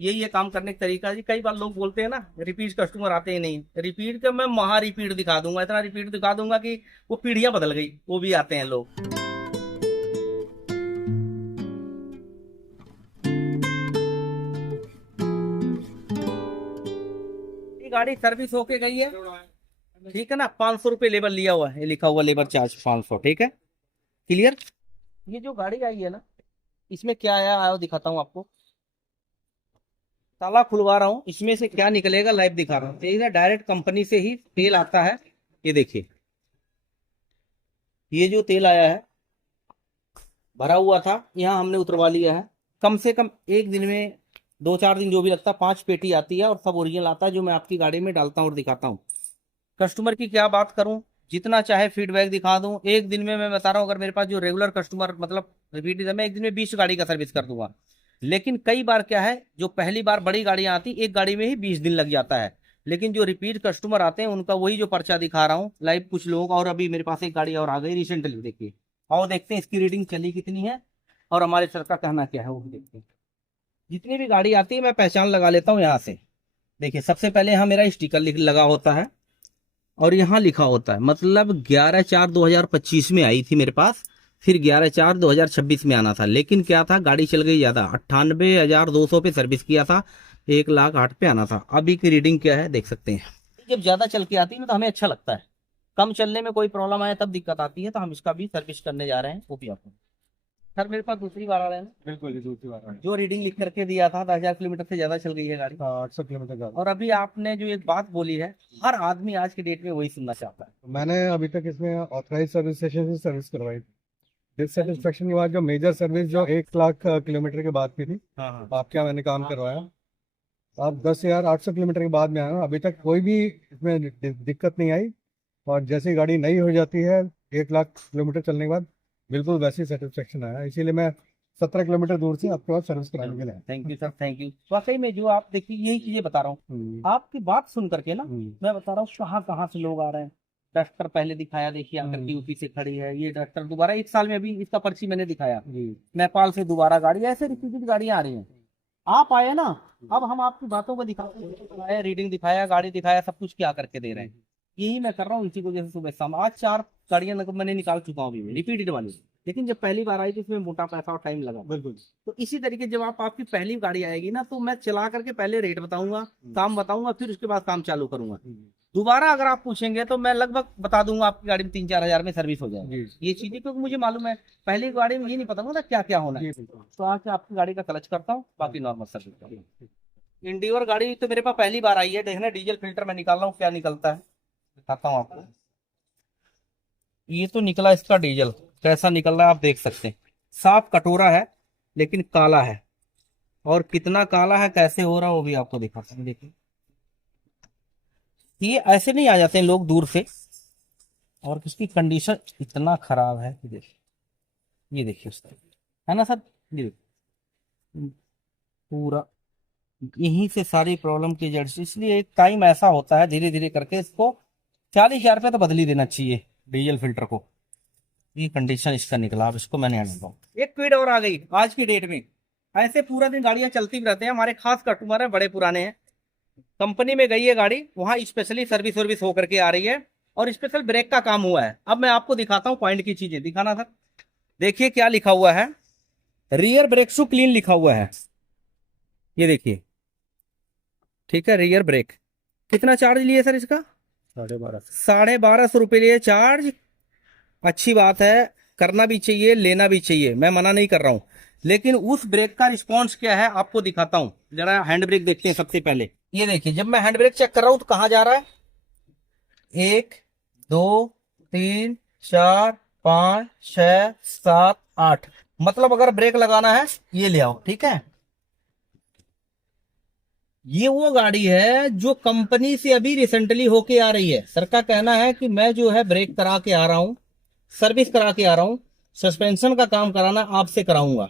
यही है काम करने का तरीका जी। कई बार लोग बोलते हैं ना रिपीट कस्टमर आते ही नहीं, रिपीट का मैं महा रिपीट दिखा दूंगा, इतना रिपीट दिखा दूंगा कि वो पीढ़ियां बदल गई, वो भी आते हैं लोग। ये गाड़ी सर्विस होके गई है, ठीक है ना। 500 रुपये लेबर लिया हुआ है, ये लिखा हुआ लेबर चार्ज 500, ठीक है, क्लियर। ये जो गाड़ी आई है ना, इसमें क्या आया आया दिखाता हूँ आपको। ताला खुलवा रहा हूँ, इसमें से क्या निकलेगा लाइव दिखा रहा हूँ। ठीक है, डायरेक्ट कंपनी से ही तेल आता है। ये देखिए, ये जो तेल आया है भरा हुआ था, यहाँ हमने उतरवा लिया है। कम से कम एक दिन में 2-4 दिन जो भी लगता है, 5 पेटी आती है और सब ओरिजिनल आता है, जो मैं आपकी गाड़ी में डालता हूँ और दिखाता हूँ। कस्टमर की क्या बात करूं, जितना चाहे फीडबैक दिखा दूं। एक दिन में मैं बता रहा हूं, अगर मेरे पास जो रेगुलर कस्टमर मतलब रिपीट, मैं एक दिन में 20 गाड़ी का सर्विस कर दूंगा। लेकिन कई बार क्या है, जो पहली बार बड़ी गाड़ियां आती, एक गाड़ी में ही 20 दिन लग जाता है। लेकिन जो रिपीट कस्टमर आते हैं उनका वही जो पर्चा दिखा रहा हूँ लाइव कुछ लोगों का। और अभी मेरे पास एक गाड़ी और आ गई रिसेंटली, देखिए, और देखते हैं इसकी रीडिंग चली कितनी है और हमारे सर का कहना क्या है, वो भी देखते हैं। जितनी भी गाड़ी आती है मैं पहचान लगा लेता हूँ यहाँ से। देखिए, सबसे पहले यहाँ मेरा स्टिकर लगा होता है और यहाँ लिखा होता है, मतलब 11/4/2025 में आई थी मेरे पास, फिर 11/4/2026 में आना था। लेकिन क्या था, गाड़ी चल गई ज्यादा, 98,200 पे सर्विस किया था, 1,08,000 पे आना था। अभी की रीडिंग क्या है देख सकते हैं। जब ज्यादा चल के आती है ना तो हमें अच्छा लगता है, कम चलने में कोई प्रॉब्लम आए तब दिक्कत आती है, तो हम इसका भी सर्विस करने जा रहे हैं, वो भी आपको। सर मेरे पास दूसरी बार आ रहे हैं ना, बिल्कुल ये दूसरी बार जो रीडिंग लिख करके दिया था 10,000 किलोमीटर से ज्यादा चल गई है गाड़ी। 800 किलोमीटर का। और अभी आपने जो एक बात बोली है, हर आदमी आज की डेट में वही सुनना चाहता है। मैंने अभी तक इसमें ऑथराइज सर्विस स्टेशन से सर्विस करवाई थी। डिससेटिस्फेक्शन के बाद जो मेजर सर्विस जो 1,00,000 किलोमीटर के बाद की थी, हाँ हाँ, आपके यहाँ मैंने काम करवाया। आप 10,800 किलोमीटर के बाद में आए हो, अभी तक कोई भी इसमें दिक्कत नहीं आई। और जैसी गाड़ी नई हो जाती है 1,00,000 किलोमीटर चलने के बाद, बिल्कुल वैसी सेटिस्फेक्शन आया। इसीलिए मैं 17 किलोमीटर दूर से आपके पास सर्विस कराने के लिए आया। Thank you sir, thank you. वाकई में जो आप देखिए, यही चीजें बता रहा हूँ आपकी बात सुन करके ना, मैं बता रहा हूँ कहाँ कहाँ से लोग आ रहे हैं। डस्टर पहले दिखाया, देखिए आकर के यूपी से खड़ी है, ये डस्टर दोबारा 1 साल में अभी इसका पर्ची मैंने दिखाया। नेपाल से दोबारा गाड़ी, ऐसे रिपीटेड गाड़ियां आ रही हैं। आप आए ना, अब हम आपकी बातों को दिखाया, रीडिंग दिखाया, गाड़ी दिखाया, सब कुछ क्या करके दे रहे हैं। यही मैं कर रहा हूँ इसी को, जैसे सुबह शाम आज 4 गाड़ियां मैंने निकाल चुका हूँ अभी रिपीटेड वाली। लेकिन जब पहली बार आई तो इसमें मोटा पैसा और टाइम लगा। बिल्कुल। तो इसी तरीके जब आपकी पहली गाड़ी आएगी ना, तो मैं चला करके पहले रेट बताऊंगा, काम बताऊंगा, फिर उसके बाद काम चालू करूंगा। दोबारा अगर आप पूछेंगे तो मैं लगभग बता दूंगा आपकी गाड़ी में 3-4 हजार में सर्विस हो जाएगी। ये चीजें क्योंकि मुझे मालूम है, पहली गाड़ी में ये नहीं पता था क्या क्या होना है। तो आज आपकी गाड़ी का क्लच करता हूँ, बाकी नॉर्मल सर्विस। इंडियोर गाड़ी तो मेरे पास पहली बार आई है, देखना डीजल फिल्टर में निकाल रहा हूँ क्या निकलता है, दिखाता हूँ आपको। ये तो निकला इसका डीजल, कैसा निकल रहा है आप देख सकते हैं। साफ कटोरा है लेकिन काला है, और कितना काला है कैसे हो रहा है वो भी आपको दिखाता हूँ। देखिए ये ऐसे नहीं आ जाते हैं लोग दूर से, और इसकी कंडीशन इतना खराब है कि देखिए, ये देखिए उसका है ना सर, ये देखिए पूरा यहीं से सारी प्रॉब्लम की जड़ से। इसलिए एक टाइम ऐसा होता है धीरे धीरे करके इसको 40,000 रुपये तो बदल ही देना चाहिए डीजल फिल्टर को। ये कंडीशन इसका निकला, अब इसको मैंने हटा दूं। एक स्पीड और आ गई आज की डेट में। ऐसे पूरा दिन गाड़ियां चलती भी रहते हैं, हमारे खास कस्टमर है, बड़े पुराने हैं। कंपनी में गई है गाड़ी, वहां स्पेशली सर्विस वर्विस होकर के आ रही है, और स्पेशल ब्रेक का काम हुआ है। अब मैं आपको दिखाता हूँ पॉइंट की चीजें, दिखाना सर। देखिए क्या लिखा हुआ है, रियर ब्रेक शू क्लीन लिखा हुआ है, ये देखिए, ठीक है। रियर ब्रेक कितना चार्ज लिए सर इसका? 1250 रुपये लिए चार्ज। अच्छी बात है, करना भी चाहिए, लेना भी चाहिए, मैं मना नहीं कर रहा हूं। लेकिन उस ब्रेक का रिस्पॉन्स क्या है आपको दिखाता हूं। जरा हैंड ब्रेक देखते हैं सबसे पहले। ये देखिए जब मैं हैंड ब्रेक चेक कर रहा हूं तो कहां जा रहा है, 1 2 3 4 5 6 7 8, मतलब अगर ब्रेक लगाना है ये ले आओ, ठीक है। ये वो गाड़ी है जो कंपनी से अभी रिसेंटली होके आ रही है। सर का कहना है कि मैं जो है ब्रेक करा के आ रहा हूं, सर्विस करा के आ रहा हूं, सस्पेंशन का काम कराना आपसे कराऊंगा।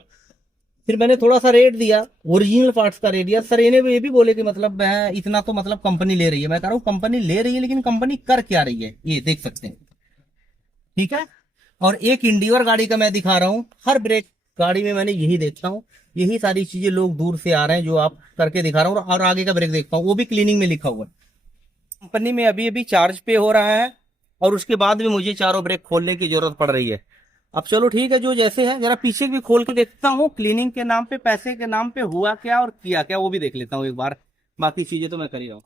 फिर मैंने थोड़ा सा रेट दिया, ओरिजिनल पार्ट्स का रेट दिया। सर ये भी बोले कि मतलब मैं इतना तो मतलब कंपनी ले रही है। मैं कह रहा हूं कंपनी ले रही है लेकिन कंपनी कर क्या रही है ये देख सकते हैं, ठीक है। और एक इंडिवर गाड़ी का मैं दिखा रहा हूं, हर ब्रेक गाड़ी में मैंने यही देखता हूं, यही सारी चीजें लोग दूर से आ रहे हैं जो आप करके दिखा रहा हूं। और आगे का ब्रेक देखता हूं, वो भी क्लीनिंग में लिखा हुआ है। कंपनी में अभी अभी चार्ज पे हो रहा है, और उसके बाद भी मुझे चारों ब्रेक खोलने की जरूरत पड़ रही है। अब चलो ठीक है, जो जैसे है जरा पीछे भी खोल के देखता हूँ, क्लीनिंग के नाम पे, पैसे के नाम पे हुआ क्या और किया क्या वो भी देख लेता हूँ एक बार। बाकी चीजें तो मैं कर ही रहा हूँ।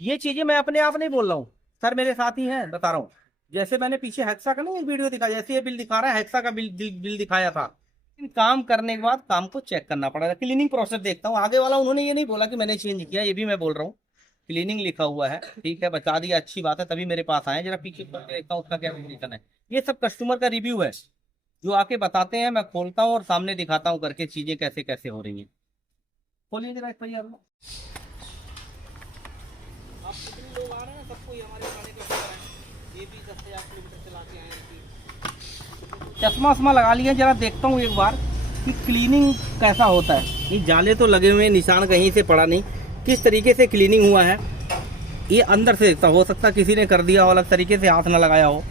ये चीजें मैं अपने आप नहीं बोल रहा हूँ, सर मेरे साथ ही हैं, बता रहा हूँ। जैसे मैंने पीछे हेक्सा का नहीं एक वीडियो दिखाया, जैसे ये बिल दिखा रहा है, हेक्सा का बिल दिखाया था। काम करने के बाद काम को चेक करना पड़ेगा। क्लीनिंग प्रोसेस देखता हूँ, आगे वाला उन्होंने ये नहीं बोला कि मैंने चेंज किया, ये भी मैं बोल रहा हूँ। क्लीनिंग लिखा हुआ है, ठीक है, बता दिया, अच्छी बात है, तभी मेरे पास आए। जरा पीछे देखता हूँ उसका क्या कंडीशन है। ये सब कस्टमर का रिव्यू है जो आके बताते हैं, मैं खोलता हूँ और सामने दिखाता हूँ करके चीजें कैसे कैसे हो रही हैं। खोलिए जरा भैया, आप कितने लोग आ रहे हैं, सबको हमारे खाने का है। ये भी 10,000 किलोमीटर चला के आए हैं। चश्मा वश्मा लगा लिया, जरा देखता हूँ एक बार कि क्लीनिंग कैसा होता है। ये जाले तो लगे हुए, निशान कहीं से पड़ा नहीं, किस तरीके से क्लीनिंग हुआ है ये अंदर से देखता। हो सकता किसी ने कर दिया हो अलग तरीके से, हाथ ना लगाया हो,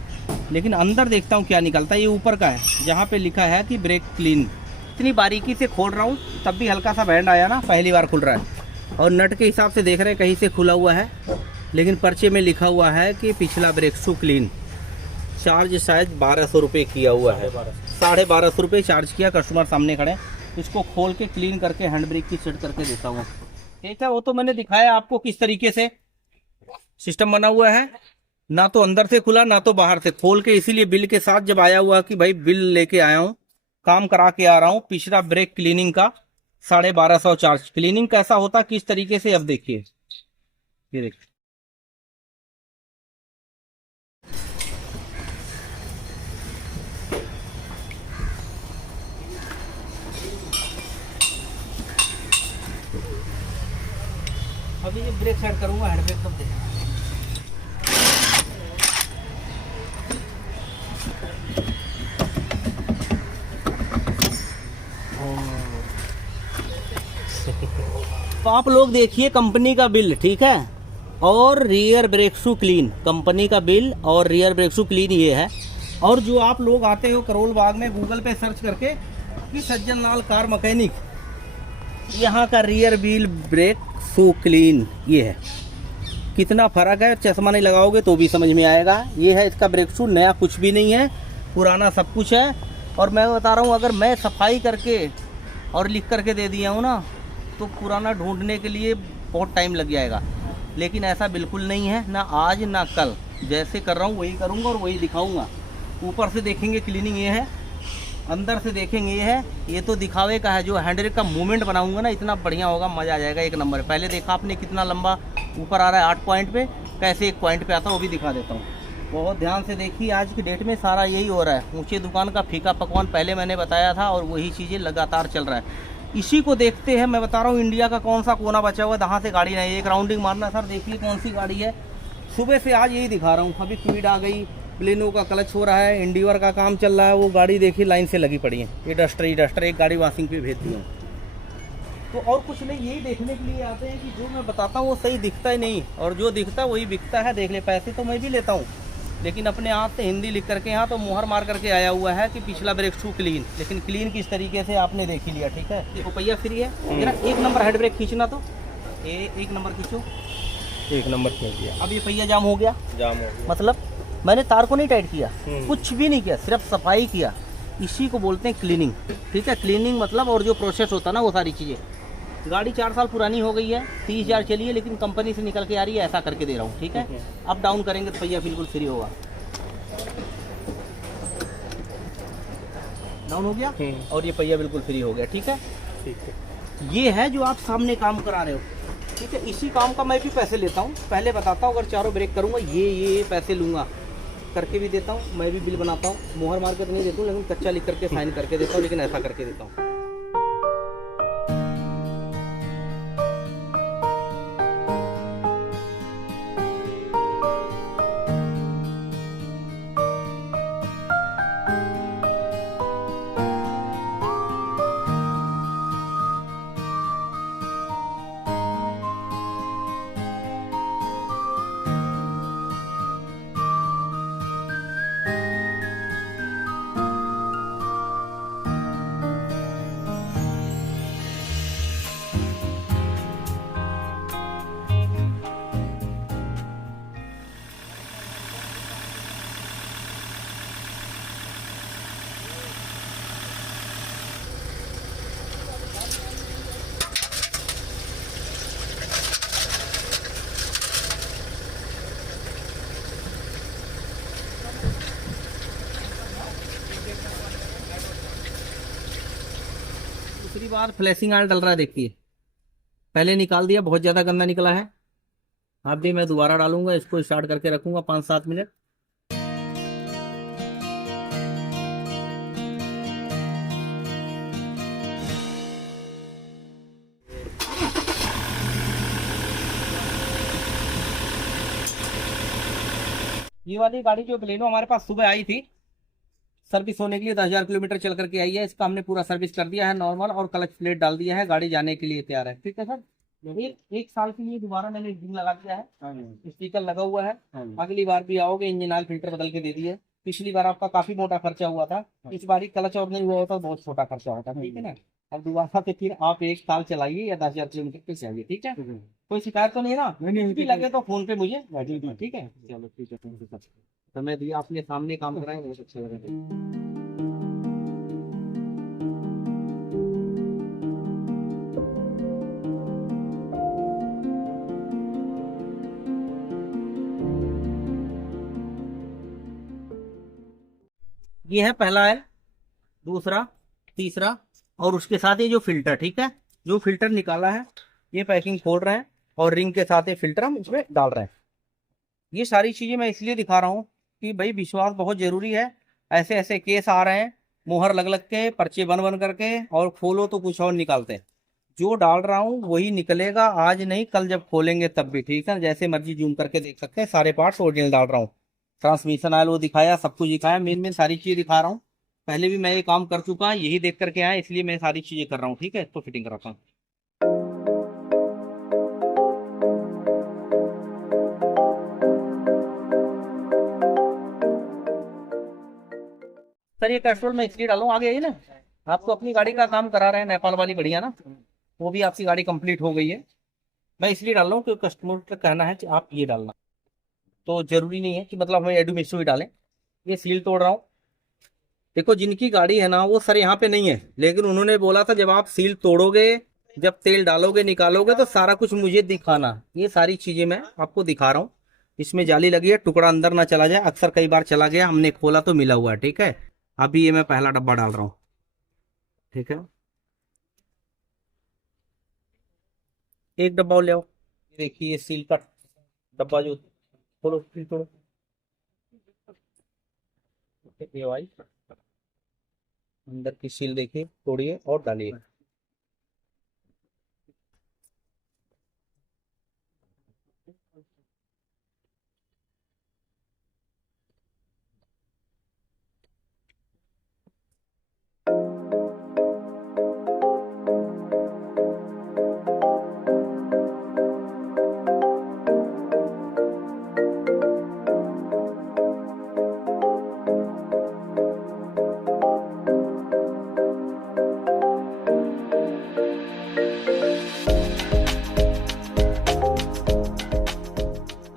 लेकिन अंदर देखता हूँ क्या निकलता है। ये ऊपर का है जहाँ पे लिखा है कि ब्रेक क्लीन। इतनी बारीकी से खोल रहा हूँ तब भी हल्का सा बैंड आया ना, पहली बार खुल रहा है। और नट के हिसाब से देख रहे हैं कहीं से खुला हुआ है, लेकिन पर्चे में लिखा हुआ है कि पिछला ब्रेक शू क्लीन। चार्ज शायद 1200 रुपये किया हुआ है, 1250 रुपये चार्ज किया। कस्टमर सामने खड़े, इसको खोल के क्लीन करके हैंड ब्रेक की सेट करके देता हूँ, ठीक है। वो तो मैंने दिखाया आपको किस तरीके से सिस्टम बना हुआ है, ना तो अंदर से खुला ना तो बाहर से खोल के। इसीलिए बिल के साथ जब आया हुआ कि भाई बिल लेके आया हूँ, काम करा के आ रहा हूँ, पिछला ब्रेक क्लीनिंग का 1250 चार्ज। क्लीनिंग कैसा होता किस तरीके से अब देखिए, ये देखिए। अभी ये ब्रेक सेट करूंगा, हैंड ब्रेक तब देखना। तो आप लोग देखिए कंपनी का बिल, ठीक है, और rear brake shoe clean, company का बिल और रियर ब्रेक शू क्लीन ये है। और जो आप लोग आते हो करोल बाग में गूगल पे सर्च करके कि सज्जन लाल कार मैकेनिक, यहाँ का rear wheel brake shoe clean ये है। कितना फर्क है, चश्मा नहीं लगाओगे तो भी समझ में आएगा। ये है इसका ब्रेक शू, नया कुछ भी नहीं है, पुराना सब कुछ है। और मैं बता रहा हूँ अगर मैं सफाई करके और लिख करके दे दिया हूँ ना तो पुराना ढूंढने के लिए बहुत टाइम लग जाएगा। लेकिन ऐसा बिल्कुल नहीं है, ना आज ना कल, जैसे कर रहा हूँ वही करूँगा और वही दिखाऊँगा। ऊपर से देखेंगे क्लीनिंग ये है, अंदर से देखेंगे ये है। ये तो दिखावे का है, जो हैंडल का मूवमेंट बनाऊंगा ना इतना बढ़िया होगा, मज़ा आ जाएगा एक नंबर। पहले देखा आपने कितना लंबा ऊपर आ रहा है 8 पॉइंट पे, कैसे 1 पॉइंट पे आता है वो भी दिखा देता हूँ। बहुत ध्यान से देखिए, आज की डेट में सारा यही हो रहा है। ऊंचे दुकान का फीका पकवान पहले मैंने बताया था और वही चीज़ें लगातार चल रहा है। इसी को देखते हैं, मैं बता रहा हूँ इंडिया का कौन सा कोना बचा हुआ है जहाँ से गाड़ी नहीं है। एक राउंडिंग मारना सर, देखिए कौन सी गाड़ी है। सुबह से आज यही दिखा रहा हूँ। अभी क्विड आ गई, प्लेनो का क्लच हो रहा है, इंडिवर का काम चल रहा है, वो गाड़ी देखिए लाइन से लगी पड़ी है। ये डस्टर एक गाड़ी वॉशिंग पे भेज दी है। तो और कुछ नहीं, यही देखने के लिए आते हैं कि जो मैं बताता हूँ वो सही दिखता ही नहीं, और जो दिखता है वही बिकता है। देख ले, पैसे तो मैं भी लेता हूँ, लेकिन अपने हाथ से हिंदी लिख करके यहाँ तो मुहर मार करके आया हुआ है कि पिछला ब्रेक शू क्लीन, लेकिन क्लीन किस तरीके से आपने देख ही लिया। ठीक है, देखो पहिया फ्री है। जरा एक नंबर हेड ब्रेक खींचना, तो एक नंबर खींचो। एक नंबर खींच दिया, अब ये पहिया जाम हो गया, जाम हो गया। मतलब मैंने तार को नहीं टाइट किया, कुछ भी नहीं किया, सिर्फ सफाई किया। इसी को बोलते हैं क्लीनिंग। ठीक है, क्लीनिंग मतलब, और जो प्रोसेस होता है ना वो सारी चीज़ें। गाड़ी 4 साल पुरानी हो गई है, 30,000 चली है, लेकिन कंपनी से निकल के आ रही है, ऐसा करके दे रहा हूँ। ठीक है, अप डाउन करेंगे तो पहिया बिल्कुल फ्री होगा। डाउन हो गया और ये पहिया बिल्कुल फ्री हो गया। ठीक है, ठीक है। ये है जो आप सामने काम करा रहे हो। ठीक है, इसी काम का मैं भी पैसे लेता हूँ। पहले बताता हूँ, अगर चारों ब्रेक करूँगा ये पैसे लूँगा, करके भी देता हूँ। मैं भी बिल बनाता हूँ, मोहर मार के तो नहीं देता हूँ, लेकिन कच्चा लिख करके साइन करके देता हूँ, लेकिन ऐसा करके देता हूँ। दूसरी बार फ्लैशिंग ऑयल डल रहा है, देखिए। पहले निकाल दिया, बहुत ज़्यादा गंदा निकला है। अब भी मैं दोबारा डालूंगा, इसको स्टार्ट करके रखूंगा 5-7 मिनट। ये वाली गाड़ी जो बलेनो हमारे पास सुबह आई थी सर्विस होने के लिए, 10,000 किलोमीटर चल करके आई है। इसका हमने पूरा सर्विस कर दिया है नॉर्मल, और क्लच प्लेट डाल दिया है, गाड़ी जाने के लिए तैयार है। ठीक है सर, एक साल के लिए दोबारा मैंने इंजन लगा दिया है, स्टिकर लगा हुआ है। अगली बार भी आओगे, इंजन ऑयल फिल्टर बदल के दे दिए। पिछली बार आपका काफी मोटा खर्चा हुआ था, इस बार ही क्लच और नहीं हुआ होता, बहुत छोटा खर्चा होता। ठीक है ना, अब दोबारा से फिर आप 1 साल चलाइए या 10,000 किलोमीटर पे चाहिए। ठीक है, कोई शिकायत तो नहीं है ना? नहीं, भी लगे तो फोन पे मुझे। ठीक है, चलो ठीक है। समय दिया, अपने सामने काम कराएं, बहुत अच्छा लगा। ये है पहला है, दूसरा, तीसरा, और उसके साथ ये जो फिल्टर। ठीक है, जो फिल्टर निकाला है, ये पैकिंग खोल रहे हैं, और रिंग के साथ ये फिल्टर हम इसमें डाल रहे हैं। ये सारी चीजें मैं इसलिए दिखा रहा हूँ कि भाई विश्वास बहुत जरूरी है। ऐसे ऐसे केस आ रहे हैं, मुहर लग लग के, पर्चे बन बन करके, और खोलो तो कुछ और निकालते हैं। जो डाल रहा हूँ वही निकलेगा, आज नहीं कल जब खोलेंगे तब भी। ठीक है, जैसे मर्जी जूम करके देख सकते हैं, सारे पार्ट्स ओरिजिनल डाल रहा हूँ। ट्रांसमिशन ऑयल वो दिखाया, सब कुछ दिखाया, मेन मेन सारी चीजें दिखा रहा हूँ। पहले भी मैं ये काम कर चुका, यही देख करके आया, इसलिए मैं सारी चीजें कर रहा हूँ। ठीक है, तो फिटिंग कराता हूँ। सर ये पेट्रोल मैं इसलिए डालूं, आगे है ना, आपको अपनी गाड़ी का काम करा रहे हैं, नेपाल वाली बढ़िया ना, वो भी आपकी गाड़ी कंप्लीट हो गई है। मैं इसलिए डाल रहा हूँ कि कस्टमर का कहना है कि आप ये डालना, तो जरूरी नहीं है कि मतलब हम एडुमिक्सो ही डालें। ये सील तोड़ रहा हूँ। देखो जिनकी गाड़ी है ना, वो सर यहाँ पे नहीं है, लेकिन उन्होंने बोला था जब आप सील तोड़ोगे, जब तेल डालोगे निकालोगे तो सारा कुछ मुझे दिखाना। ये सारी चीजें मैं आपको दिखा रहा हूँ। इसमें जाली लगी है, टुकड़ा अंदर ना चला जाए, अक्सर कई बार चला गया, हमने खोला तो मिला हुआ है। ठीक है, अभी ये मैं पहला डब्बा डाल रहा हूँ। ठीक है, एक डब्बा और ले आओ। देखिए ये सील का डब्बा जो, खोलो सील तोड़ो। AY अंदर की सील देखिए, तोड़िए और डालिए।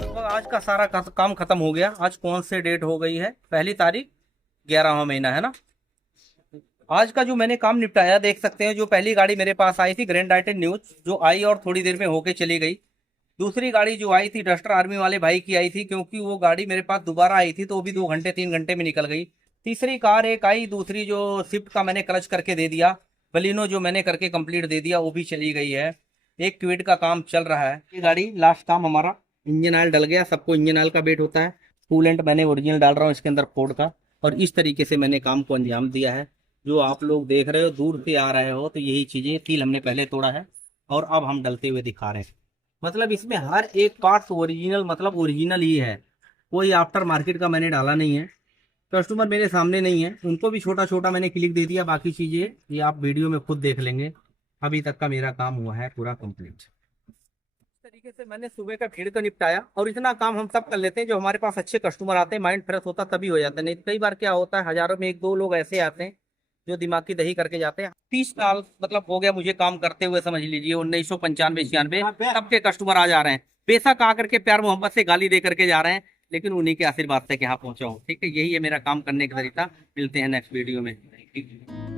लगभग आज का सारा काम खत्म हो गया। आज कौन से डेट हो गई है, पहली तारीख 11वां महीना है ना। आज का जो मैंने काम निपटाया देख सकते हैं। जो पहली गाड़ी मेरे पास आई थी ग्रैंड आइटन न्यूज, जो आई और थोड़ी देर में होके चली गई। दूसरी गाड़ी जो आई थी डस्टर आर्मी वाले भाई की आई थी, क्योंकि वो गाड़ी मेरे पास दोबारा आई थी तो वो भी 2 घंटे 3 घंटे में निकल गई। तीसरी कार एक आई, दूसरी जो स्विफ्ट का मैंने क्लच करके दे दिया, बलिनो जो मैंने करके कंप्लीट दे दिया वो भी चली गई है। एक क्विड का काम चल रहा है। ये गाड़ी लास्ट काम हमारा, इंजन ऑयल डल गया। सबको इंजन ऑयल का वेट होता है। कूलेंट मैंने ओरिजिनल डाल रहा हूँ इसके अंदर फोर्ड का, और इस तरीके से मैंने काम को अंजाम दिया है। जो आप लोग देख रहे हो दूर से आ रहे हो तो यही चीजें, कील हमने पहले तोड़ा है और अब हम डलते हुए दिखा रहे हैं। मतलब इसमें हर एक पार्ट ओरिजिनल, मतलब ओरिजिनल ही है, कोई आफ्टर मार्केट का मैंने डाला नहीं है। कस्टमर मेरे सामने नहीं है, उनको भी छोटा छोटा मैंने क्लिक दे दिया। बाकी चीजें ये आप वीडियो में खुद देख लेंगे। अभी तक का मेरा काम हुआ है पूरा कंप्लीट। इस तरीके से मैंने सुबह का भीड़ का निपटाया। और इतना काम हम सब कर लेते हैं, जो हमारे पास अच्छे कस्टमर आते हैं, माइंड फ्रेश होता तभी हो जाता है। नहीं तो कई बार क्या होता है, हजारों में 1-2 लोग ऐसे आते हैं जो दिमाग की दही करके जाते हैं। 30 साल मतलब हो गया मुझे काम करते हुए, समझ लीजिए 1995-96 तब के कस्टमर आ जा रहे हैं। बेशक आकर के प्यार मोहब्बत से गाली दे करके जा रहे हैं, लेकिन उन्हीं के आशीर्वाद से यहाँ पहुंचा हूँ। ठीक है, यही है मेरा काम करने का तरीका। मिलते हैं नेक्स्ट वीडियो में।